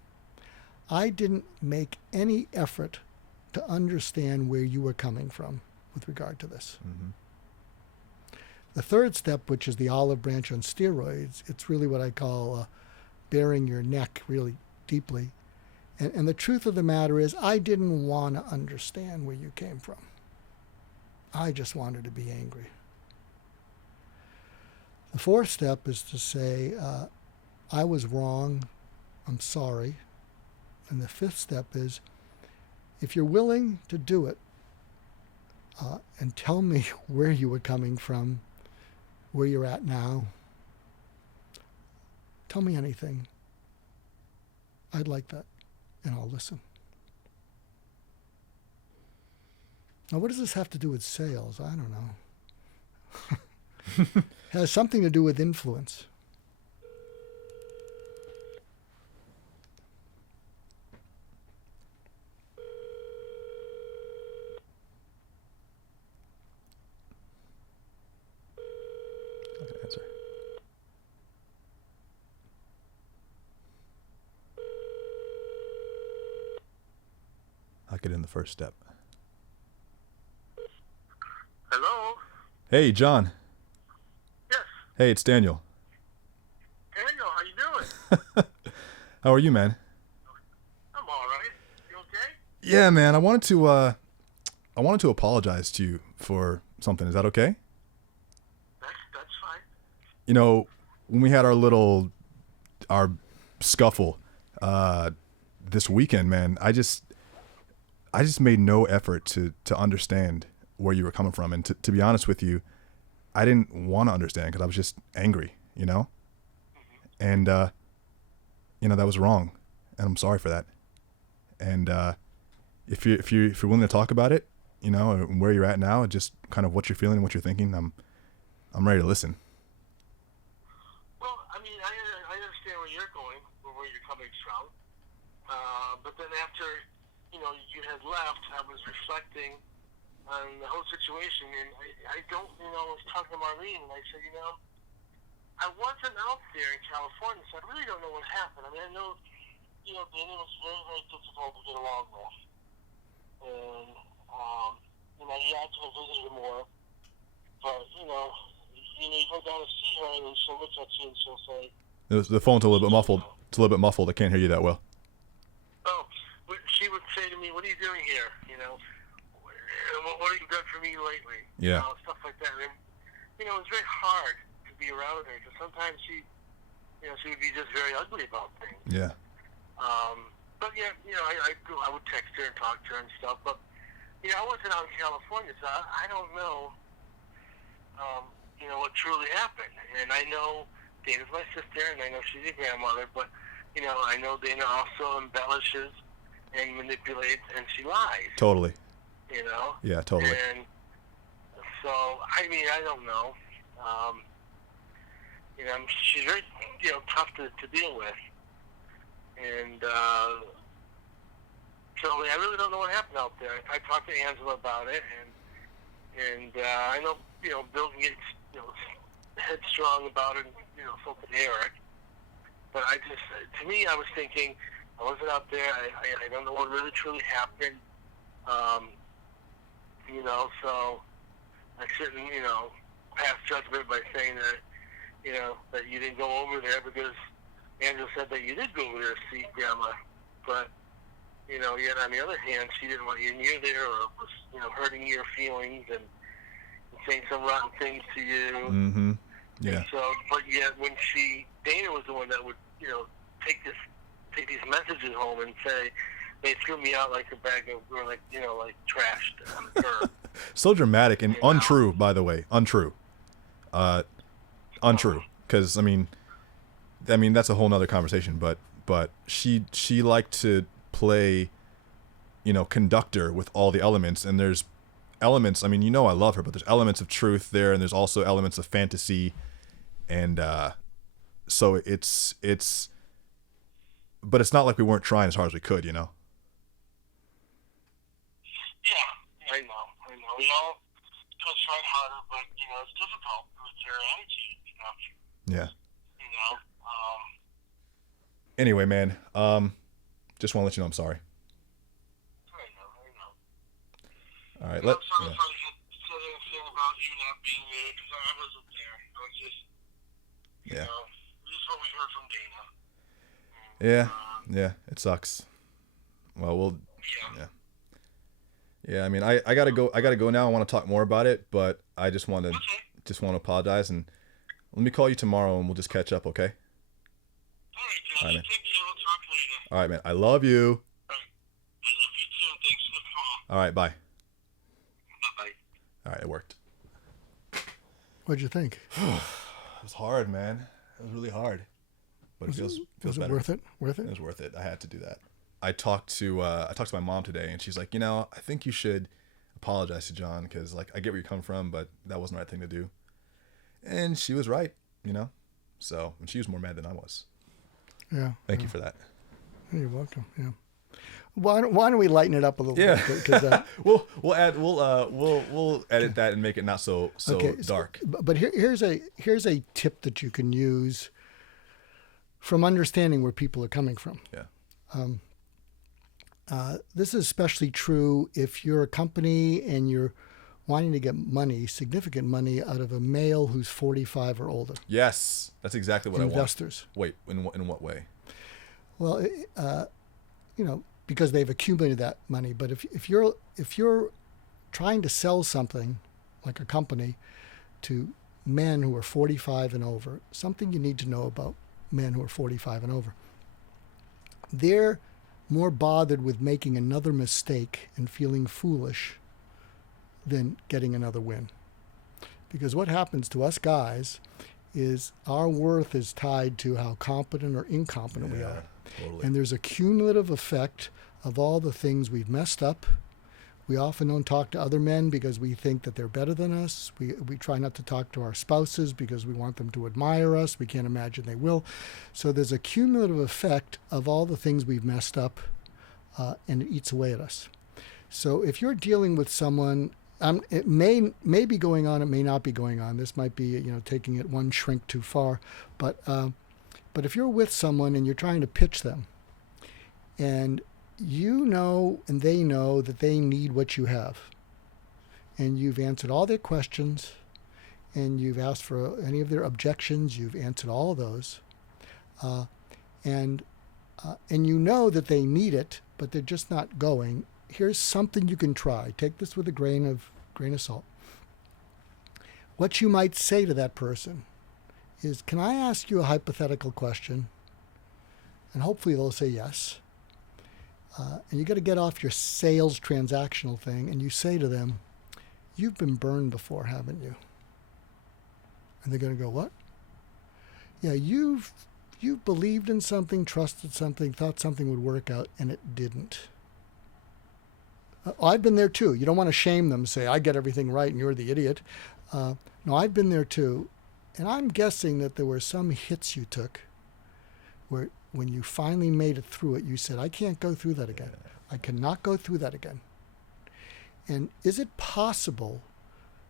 I didn't make any effort to understand where you were coming from with regard to this. Mm-hmm. The third step, which is the olive branch on steroids, it's really what I call bearing your neck really deeply. And the truth of the matter is, I didn't want to understand where you came from. I just wanted to be angry. The fourth step is to say, I was wrong, I'm sorry. And the fifth step is, if you're willing to do it, and tell me where you were coming from, where you're at now, tell me anything. I'd like that, and I'll listen. Now, what does this have to do with sales? I don't know. It has something to do with influence. Answer. I'll get in the first step. Hello? Hey, John. Yes. Hey, it's Daniel. Daniel, how you doing? How are you, man? I'm all right. You okay? Yeah, man. I wanted to apologize to you for something. Is that okay? That's fine. You know, when we had our scuffle this weekend, man, I just made no effort to understand where you were coming from. And to be honest with you, I didn't want to understand because I was just angry, you know? And, that was wrong. And I'm sorry for that. And if you're willing to talk about it, and where you're at now, just kind of what you're feeling and what you're thinking, I'm ready to listen. Well, I mean, I understand where you're going, or where you're coming from. But then after, you had left, I was reflecting on the whole situation, and I was talking to Marlene, and I said, I wasn't out there in California, so I really don't know what happened. I mean, I know, Danny was very, very difficult to get along with. And, he actually visited her more. But, you go down to see her, and then she'll look at you and she'll say... The phone's a little bit muffled. It's a little bit muffled. I can't hear you that well. Oh, she would say to me, what are you doing here? What have you done for me lately? Yeah. Stuff like that. And, it was very hard to be around her, because sometimes she would be just very ugly about things. Yeah. But yeah, I would text her and talk to her and stuff. But I wasn't out in California, so I don't know. What truly happened. And I know Dana's my sister, and I know she's your grandmother. But I know Dana also embellishes and manipulates, and she lies. Totally. Yeah, totally. And so I mean, I don't know. She's very tough to deal with. And so I really don't know what happened out there. I talked to Angela about it, and I know Bill can get headstrong about it, so could Eric. But to me, I was thinking, I wasn't out there. I don't know what really truly happened. you know, so I shouldn't, you know, pass judgment by saying that, you know, that you didn't go over there, because Angela said that you did go over there to see Grandma. But, you know, yet on the other hand, she didn't want you near there, or was, you know, hurting your feelings and saying some rotten things to you. Mm-hmm. Yeah. And so, but yet when Dana was the one that would, you know, take these messages home and say, they threw me out like a bag of, or like, you know, like trash on the curb. So dramatic and You know? untrue, by the way. Untrue. Untrue. Because, I mean, that's a whole nother conversation, but she liked to play, you know, conductor with all the elements, and there's elements, I mean, you know, I love her, but there's elements of truth there, and there's also elements of fantasy, and so it's but it's not like we weren't trying as hard as we could, you know. Yeah, I know. We all could try harder, but, you know, it's difficult with your attitude and stuff. Yeah. You know. Anyway, man, just want to let you know I'm sorry. I know. All right, I'm sorry if I said anything about you not being there, because I wasn't there. I was just, you know, this is what we heard from Dana. Yeah, it sucks. Well, yeah. I mean, I gotta go now. I want to talk more about it, but I just want to apologize, and let me call you tomorrow, and we'll just catch up, okay? All right, man. Take care. We'll talk later. All right, man. I love you. All right. I love you too. Thanks for the call. All right, bye. Bye-bye. All right, it worked. What'd you think? It was hard, man. It was really hard, but it feels was better. It worth it? It was worth it. I had to do that. I talked to my mom today, and she's like, you know, I think you should apologize to John, because, like, I get where you come from, but that wasn't the right thing to do. And she was right, you know. So, and she was more mad than I was. Yeah. Thank you for that. You're welcome. Yeah. Why don't we lighten it up a little bit? Yeah. we'll edit that and make it not so okay, dark. But here's a tip that you can use from understanding where people are coming from. Yeah. This is especially true if you're a company and you're wanting to get money, significant money, out of a male who's 45 or older. Yes, that's exactly what Investors. I want. Wait, in what way? Well, you know, because they've accumulated that money. But if you're trying to sell something like a company to men who are 45 and over, something you need to know about men who are 45 and over. They're more bothered with making another mistake and feeling foolish than getting another win. Because what happens to us guys is our worth is tied to how competent or incompetent we are. Totally. And there's a cumulative effect of all the things we've messed up. We often don't talk to other men because we think that they're better than us. We try not to talk to our spouses because we want them to admire us. We can't imagine they will. So there's a cumulative effect of all the things we've messed up, and it eats away at us. So if you're dealing with someone, it may be going on, it may not be going on. This might be, you know, taking it one shrink too far. But if you're with someone and you're trying to pitch them, and you know and they know that they need what you have, and you've answered all their questions, and you've asked for any of their objections, you've answered all of those, and you know that they need it, but they're just not going. Here's something you can try. Take this with a grain of salt. What you might say to that person is, can I ask you a hypothetical question? And hopefully they'll say yes. And you got to get off your sales transactional thing, and you say to them, you've been burned before, haven't you? And they're going to go, what? Yeah, you've believed in something, trusted something, thought something would work out, and it didn't. I've been there too. You don't want to shame them, say, I get everything right and you're the idiot. No, I've been there too. And I'm guessing that there were some hits you took where when you finally made it through it, you said, I can't go through that again. I cannot go through that again. And is it possible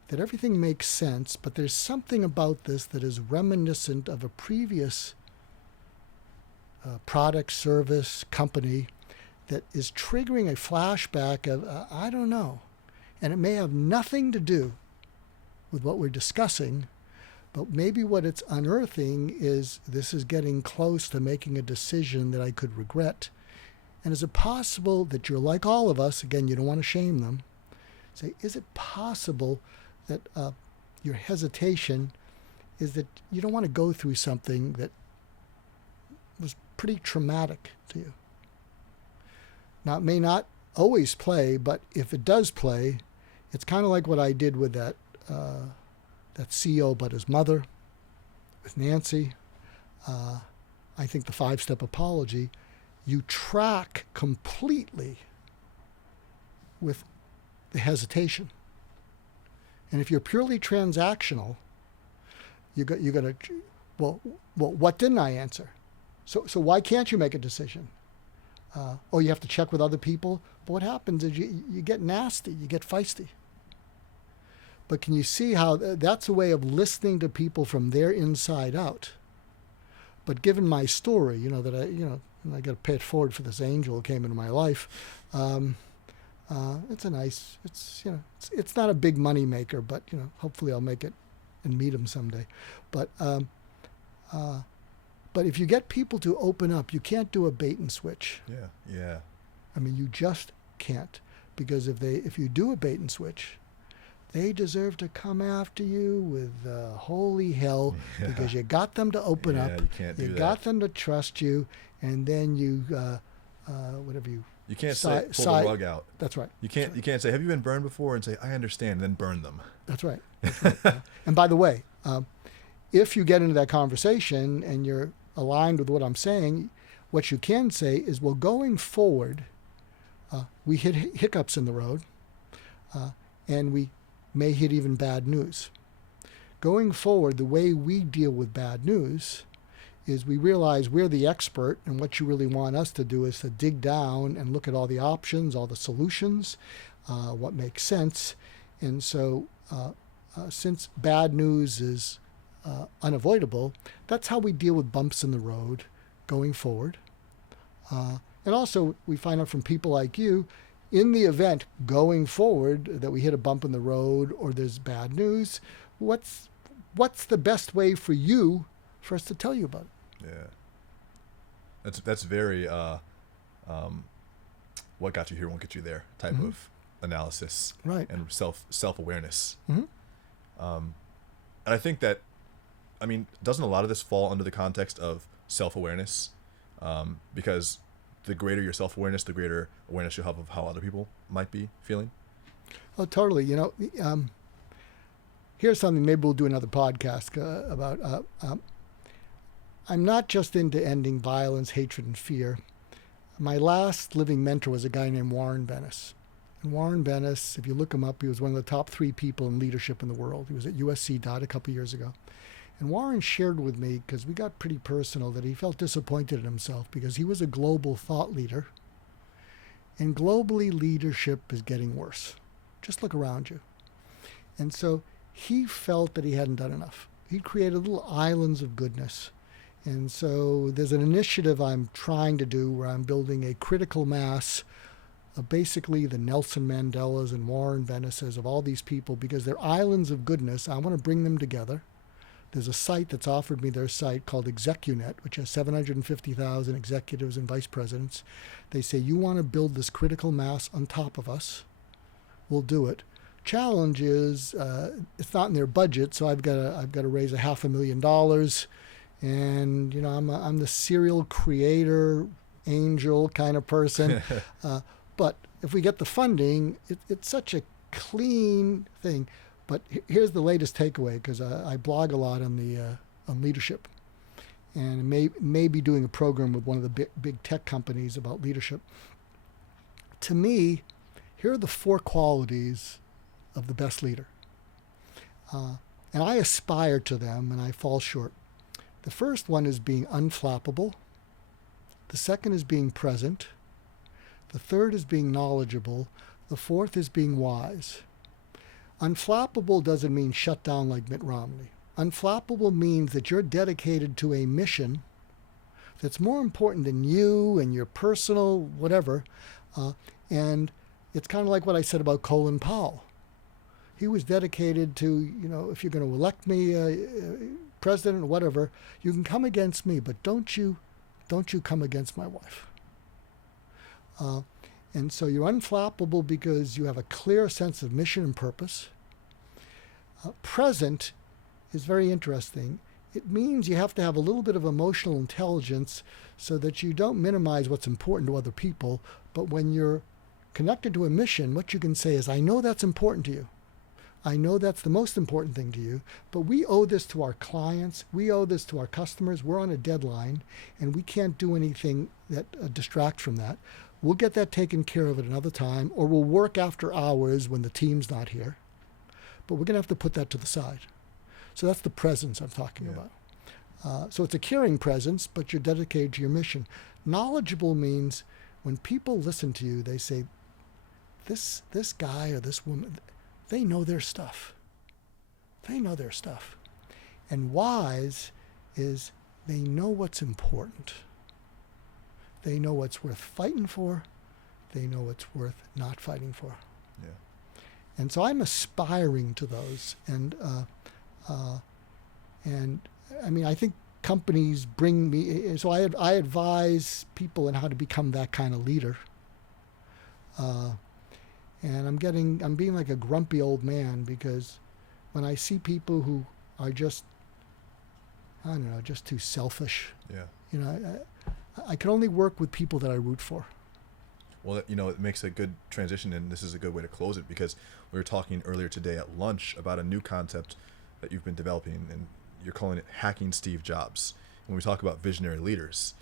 that everything makes sense, but there's something about this that is reminiscent of a previous product, service, company that is triggering a flashback of, I don't know. And it may have nothing to do with what we're discussing, but maybe what it's unearthing is this is getting close to making a decision that I could regret. And is it possible that you're like all of us, again, you don't want to shame them, say, is it possible that your hesitation is that you don't want to go through something that was pretty traumatic to you? Now, it may not always play, but if it does play, it's kind of like what I did with that CEO but his mother, with Nancy. I think the 5-step apology, you track completely with the hesitation. And if you're purely transactional, you got to, well, what didn't I answer? So why can't you make a decision? Or you have to check with other people. But what happens is you get nasty, you get feisty. But can you see how that's a way of listening to people from their inside out? But given my story, that I got to pay it forward for this angel who came into my life. It's it's not a big money maker, but hopefully I'll make it and meet him someday. But if you get people to open up, you can't do a bait and switch. Yeah. I mean, you just can't, because if you do a bait and switch, they deserve to come after you with holy hell, because you got them to open up. You can't do that. You got them to trust you, and then you You can't pull the rug out. That's right. You can't say, have you been burned before, and say, I understand, and then burn them. That's right. And by the way, if you get into that conversation and you're aligned with what I'm saying, what you can say is, well, going forward, we hit hiccups in the road, and we may hit even bad news. Going forward, the way we deal with bad news is we realize we're the expert, and what you really want us to do is to dig down and look at all the options, all the solutions, what makes sense. And so since bad news is unavoidable, that's how we deal with bumps in the road going forward. And also, we find out from people like you, in the event going forward that we hit a bump in the road or there's bad news, what's the best way for us to tell you about it? Yeah. That's very what got you here won't get you there type of analysis, right? And self-awareness. Mm-hmm. And I think that, doesn't a lot of this fall under the context of self-awareness? Because the greater your self-awareness, the greater awareness you'll have of how other people might be feeling. Oh, totally. Here's something, maybe we'll do another podcast about. I'm not just into ending violence, hatred, and fear. My last living mentor was a guy named Warren Bennis. And Warren Bennis, if you look him up, he was one of the top 3 people in leadership in the world. He was at USC, died a couple years ago. And Warren shared with me, because we got pretty personal, that he felt disappointed in himself because he was a global thought leader. And globally, leadership is getting worse. Just look around you. And so he felt that he hadn't done enough. He created little islands of goodness. And so there's an initiative I'm trying to do where I'm building a critical mass of basically the Nelson Mandelas and Warren Bennis's of all these people, because they're islands of goodness. I want to bring them together. There's a site that's offered me their site called ExecuNet, which has 750,000 executives and vice presidents. They say, you want to build this critical mass on top of us? We'll do it. Challenge is it's not in their budget, so I've got to raise $500,000, and I'm the serial creator angel kind of person. But if we get the funding, it's such a clean thing. But here's the latest takeaway, because I blog a lot on leadership, and may be doing a program with one of the big tech companies about leadership. To me, here are the 4 qualities of the best leader, and I aspire to them, and I fall short. The first one is being unflappable. The second is being present. The third is being knowledgeable. The fourth is being wise. Unflappable doesn't mean shut down like Mitt Romney. Unflappable means that you're dedicated to a mission that's more important than you and your personal whatever. And it's kind of like what I said about Colin Powell. He was dedicated to, if you're going to elect me president or whatever, you can come against me, but don't you come against my wife. And so you're unflappable because you have a clear sense of mission and purpose. Present is very interesting. It means you have to have a little bit of emotional intelligence so that you don't minimize what's important to other people. But when you're connected to a mission, what you can say is, I know that's important to you. I know that's the most important thing to you, but we owe this to our clients. We owe this to our customers. We're on a deadline, and we can't do anything that distracts from that. We'll get that taken care of at another time, or we'll work after hours when the team's not here. But we're going to have to put that to the side. So that's the presence I'm talking about. So it's a caring presence, but you're dedicated to your mission. Knowledgeable means when people listen to you, they say, this guy or this woman, they know their stuff. They know their stuff. And wise is they know what's important. They know what's worth fighting for. They know what's worth not fighting for. Yeah. And so I'm aspiring to those. And I mean, I think companies bring me, so I advise people on how to become that kind of leader. And I'm being like a grumpy old man because when I see people who are just, I don't know, just too selfish. Yeah. I can only work with people that I root for. Well, it makes a good transition, and this is a good way to close it because we were talking earlier today at lunch about a new concept that you've been developing, and you're calling it hacking Steve Jobs. When we talk about visionary leaders,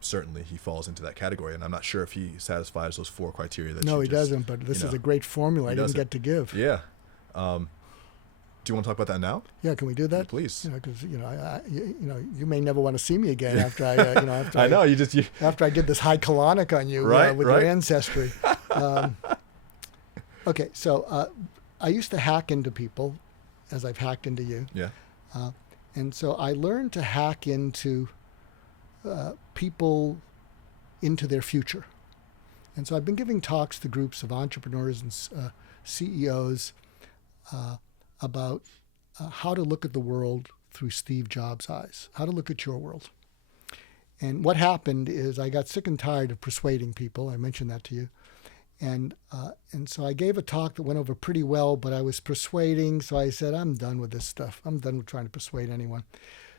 certainly he falls into that category, and I'm not sure if he satisfies those 4 criteria that No, he doesn't, but this is a great formula I didn't get to give. Yeah. Do you want to talk about that now? Yeah, can we do that? Yeah, please. Because you may never want to see me again after I after I did this high colonic on you with your ancestry. Okay, so I used to hack into people, as I've hacked into you. Yeah. And so I learned to hack into people into their future. And so I've been giving talks to groups of entrepreneurs and CEOs about how to look at the world through Steve Jobs' eyes, how to look at your world. And what happened is I got sick and tired of persuading people. I mentioned that to you. And so I gave a talk that went over pretty well, but I was persuading. So I said, I'm done with this stuff. I'm done with trying to persuade anyone.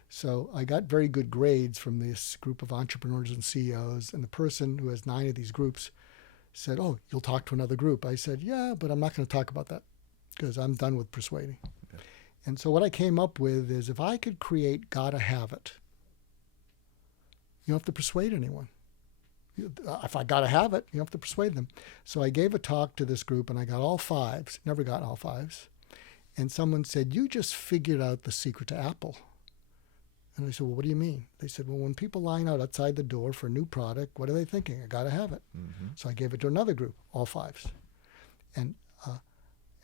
So I got very good grades from this group of entrepreneurs and CEOs. And the person who has 9 of these groups said, oh, you'll talk to another group. I said, yeah, but I'm not going to talk about that because I'm done with persuading. Yeah. And so what I came up with is if I could create gotta have it, you don't have to persuade anyone. If I gotta have it, you don't have to persuade them. So I gave a talk to this group and I got all 5s, never got all 5s. And someone said, you just figured out the secret to Apple. And I said, well, what do you mean? They said, well, when people line out outside the door for a new product, what are they thinking? I gotta have it. Mm-hmm. So I gave it to another group, all 5s.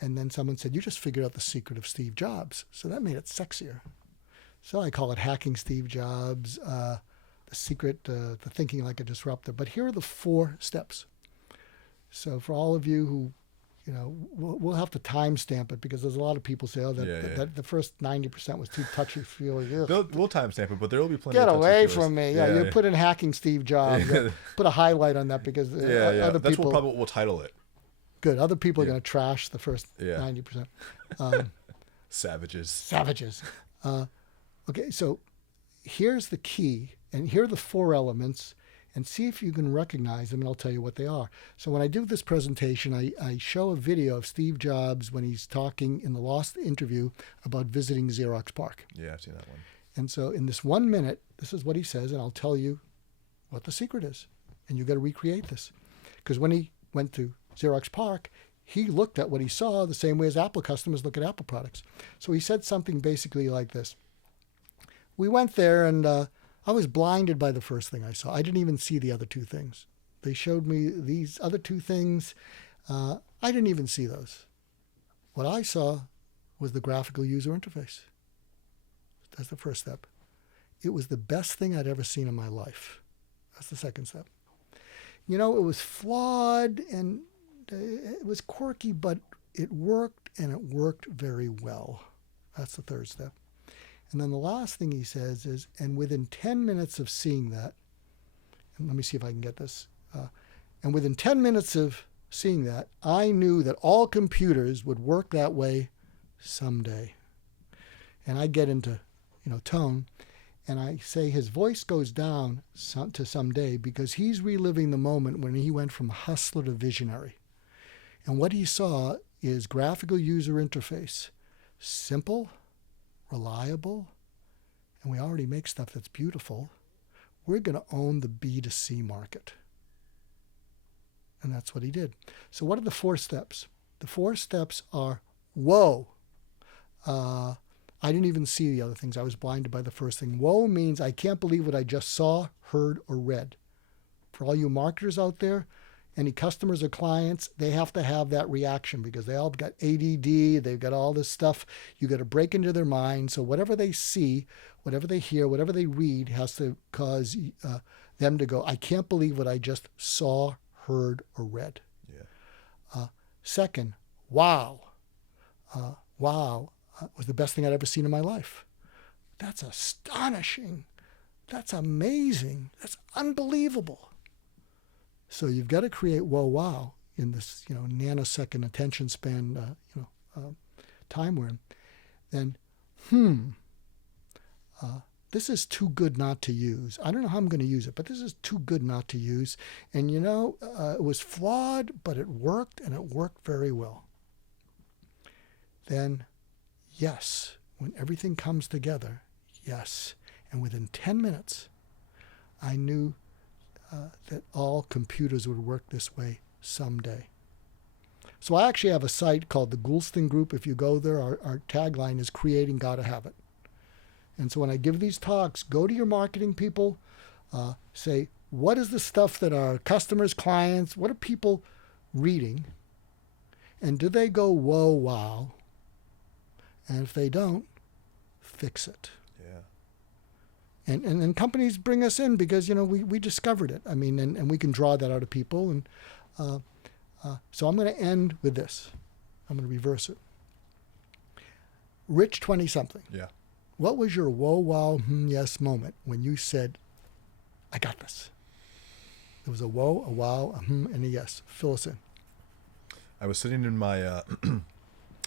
And then someone said, you just figured out the secret of Steve Jobs. So that made it sexier. So I call it hacking Steve Jobs, the secret to thinking like a disruptor. But here are the 4 steps. So for all of you who, we'll have to timestamp it because there's a lot of people say, that the first 90% was too touchy-feely. We'll timestamp it, but there will be plenty Get of away from me. You put in hacking Steve Jobs. Put a highlight on that because other That's people... probably what we'll title it. Good. Other people are going to trash the first 90%. Savages. Okay, so here's the key, and here are the 4 elements, and see if you can recognize them, and I'll tell you what they are. So when I do this presentation, I show a video of Steve Jobs when he's talking in the Lost interview about visiting Xerox PARC. Yeah, I've seen that one. And so in this 1 minute, this is what he says, and I'll tell you what the secret is. And you've got to recreate this. Because when he went to Xerox PARC, he looked at what he saw the same way as Apple customers look at Apple products. So he said something basically like this. We went there and I was blinded by the first thing I saw. I didn't even see the other 2 things. They showed me these other 2 things. I didn't even see those. What I saw was the graphical user interface. That's the first step. It was the best thing I'd ever seen in my life. That's the second step. It was flawed and it was quirky, but it worked and it worked very well. That's the third step. And then the last thing he says is, and within 10 minutes of seeing that, and let me see if I can get this, and within 10 minutes of seeing that, I knew that all computers would work that way someday. And I get into, tone, and I say his voice goes down to someday because he's reliving the moment when he went from hustler to visionary. And what he saw is graphical user interface, simple, reliable, and we already make stuff that's beautiful. We're going to own the B2C market. And that's what he did. So what are the 4 steps? The 4 steps are, whoa. I didn't even see the other things. I was blinded by the first thing. Whoa means I can't believe what I just saw, heard, or read. For all you marketers out there, any customers or clients, they have to have that reaction because they all got ADD, they've got all this stuff. You got to break into their mind. So whatever they see, whatever they hear, whatever they read has to cause them to go, I can't believe what I just saw, heard, or read. Yeah. Second, wow. Wow was the best thing I'd ever seen in my life. That's astonishing. That's amazing. That's unbelievable. So you've got to create whoa, wow in this, nanosecond attention span, time we're in. Then, this is too good not to use. I don't know how I'm going to use it, but this is too good not to use. And it was flawed, but it worked, and it worked very well. Then, yes, when everything comes together, yes. And within 10 minutes, I knew that all computers would work this way someday. So I actually have a site called the Goulston Group. If you go there, our tagline is creating gotta have it. And so when I give these talks, go to your marketing people, say, what is the stuff that our customers, clients, what are people reading? And do they go, whoa, wow? And if they don't, fix it. Yeah. And companies bring us in because, we discovered it. I mean, and we can draw that out of people. And so I'm going to end with this. I'm going to reverse it. Rich 20-something. Yeah. What was your whoa, wow, yes moment when you said, I got this? There was a whoa, a wow, a and a yes. Fill us in. I was sitting in my in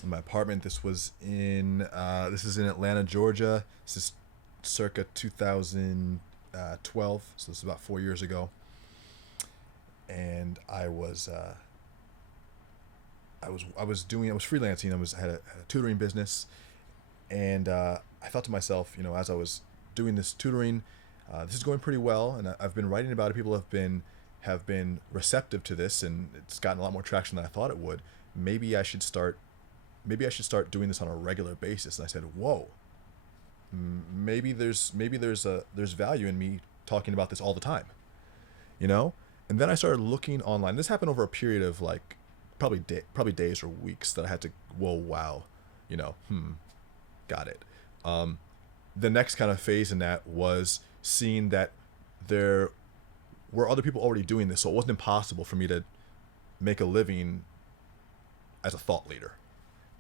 my apartment. This is in Atlanta, Georgia. This is circa 2012, so this is about 4 years ago. And I was freelancing. I had a tutoring business, and I thought to myself, as I was doing this tutoring, this is going pretty well, and I've been writing about it. People have been receptive to this, and it's gotten a lot more traction than I thought it would. Maybe I should start doing this on a regular basis. And I said, whoa, maybe there's value in me talking about this all the time, And then I started looking online. This happened over a period of probably days or weeks that I had to, whoa, wow, got it. The next kind of phase in that was seeing that there were other people already doing this, so it wasn't impossible for me to make a living as a thought leader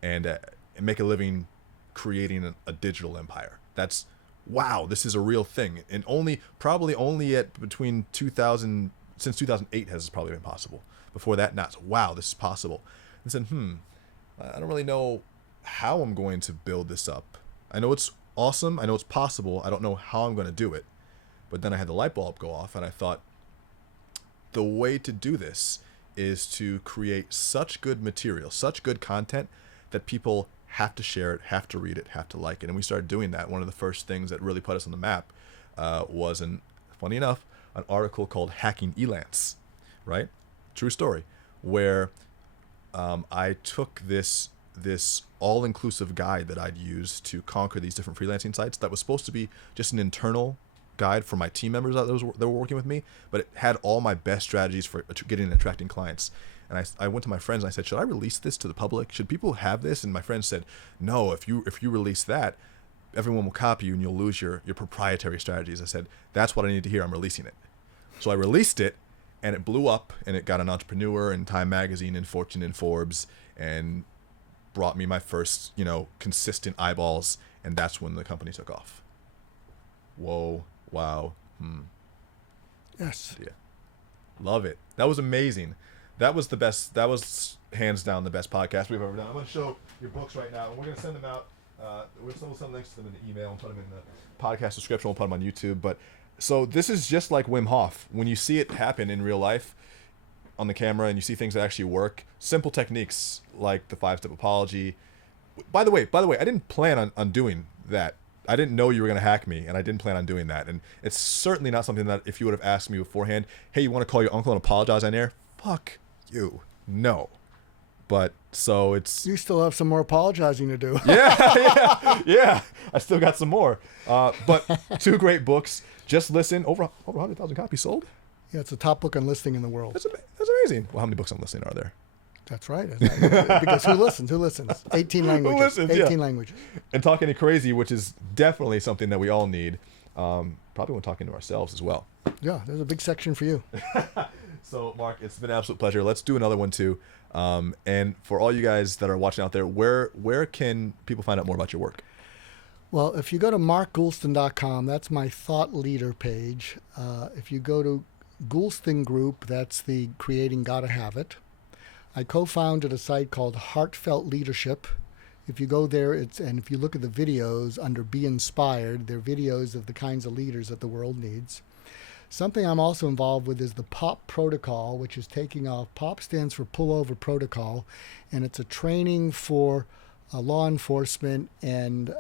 and make a living creating a digital empire. That's, wow, this is a real thing. And probably only at between 2000, since 2008 has probably been possible. Before that, not. So, wow, this is possible. And said, I don't really know how I'm going to build this up. I know it's awesome. I know it's possible. I don't know how I'm going to do it. But then I had the light bulb go off, and I thought, the way to do this is to create such good material, such good content that people have to share it, have to read it, have to like it. And we started doing that. One of the first things that really put us on the map was, funny enough, an article called Hacking Elance, right? True story, where I took this all-inclusive guide that I'd used to conquer these different freelancing sites that was supposed to be just an internal guide for my team members that were working with me, but it had all my best strategies for getting and attracting clients. And I went to my friends and I said, should I release this to the public? Should people have this? And my friends said, no, if you release that, everyone will copy you and you'll lose your proprietary strategies. I said, that's what I need to hear. I'm releasing it. So I released it, and it blew up, and it got an Entrepreneur and Time Magazine and Fortune and Forbes, and brought me my first, consistent eyeballs, and that's when the company took off. Whoa, wow, Yes. yeah, love it. That was amazing. That was the best. That was hands down the best podcast we've ever done. I'm going to show your books right now, and we're going to send them out. We'll send links to them in the email and put them in the podcast description. We'll put them on YouTube. But so this is just like Wim Hof. When you see it happen in real life on the camera, and you see things that actually work, simple techniques like the 5-step apology. By the way, I didn't plan on doing that. I didn't know you were going to hack me, and I didn't plan on doing that. And it's certainly not something that if you would have asked me beforehand, hey, you want to call your uncle and apologize on air? Fuck you. No. But so it's... You still have some more apologizing to do. Yeah. I still got some more. But 2 great books. Just listen. Over 100,000 copies sold? Yeah, it's the top book on listing in the world. That's amazing. Well, how many books on listing are there? That's right. Because who listens? 18 languages. Who listens? 18 yeah. languages. And Talk Any Crazy, which is definitely something that we all need. Probably when talking to ourselves as well. Yeah, there's a big section for you. So, Mark, it's been an absolute pleasure. Let's do another one, too. And for all you guys that are watching out there, where can people find out more about your work? Well, if you go to markgoulston.com, that's my thought leader page. If you go to Goulston Group, that's the Creating Gotta Have It. I co-founded a site called Heartfelt Leadership. If you go there, and if you look at the videos under Be Inspired, they're videos of the kinds of leaders that the world needs. Something I'm also involved with is the POP protocol, which is taking off. POP stands for Pullover Protocol, and it's a training for law enforcement and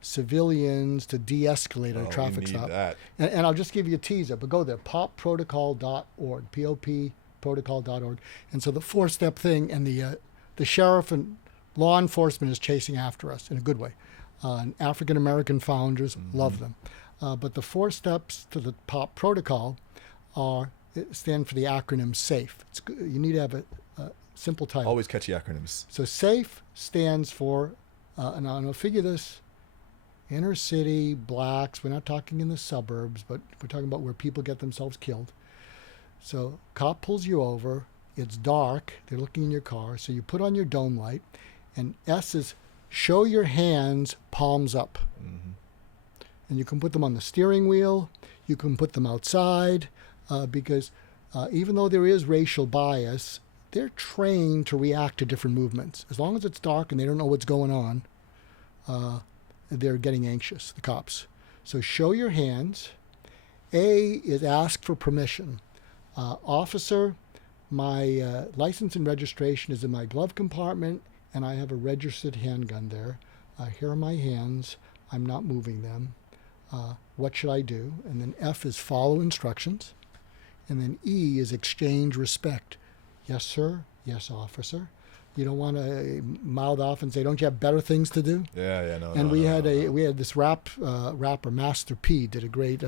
civilians to de-escalate a traffic stop. That. And I'll just give you a teaser, but go there, popprotocol.org, P-O-P protocol.org. And so the 4-step thing, and the sheriff and law enforcement is chasing after us in a good way. And African-American founders love them. But the 4 steps to the POP protocol stand for the acronym SAFE. You need to have a simple title. Always catchy acronyms. So SAFE stands for, and I'll figure this, inner city, blacks. We're not talking in the suburbs, but we're talking about where people get themselves killed. So cop pulls you over. It's dark. They're looking in your car. So you put on your dome light. And S is show your hands palms up. Mm-hmm. And you can put them on the steering wheel. You can put them outside because even though there is racial bias, they're trained to react to different movements. As long as it's dark and they don't know what's going on, they're getting anxious, the cops. So show your hands. A is ask for permission. Officer, my license and registration is in my glove compartment, and I have a registered handgun there. Here are my hands. I'm not moving them. What should I do? And then F is follow instructions. And then E is exchange respect. Yes, sir. Yes, officer. You don't want to mouth off and say, "Don't you have better things to do?" No. And we had this rapper, Master P, did a great.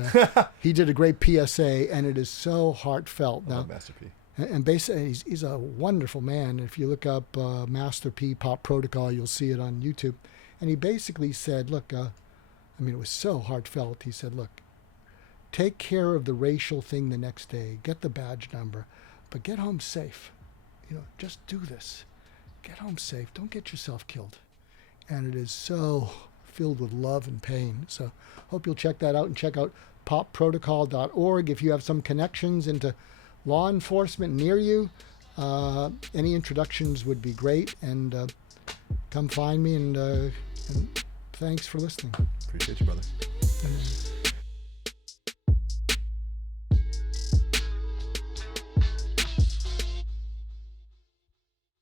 He did a great PSA, and it is so heartfelt. I love Master P. And basically, he's a wonderful man. If you look up Master P Pop Protocol, you'll see it on YouTube. And he basically said, "Look, it was so heartfelt." He said, "Look, take care of the racial thing the next day. Get the badge number, but get home safe. Just do this." Get home safe. Don't get yourself killed. And it is so filled with love and pain. So hope you'll check that out and check out popprotocol.org. If you have some connections into law enforcement near you, any introductions would be great. And come find me. And thanks for listening. Appreciate you, brother.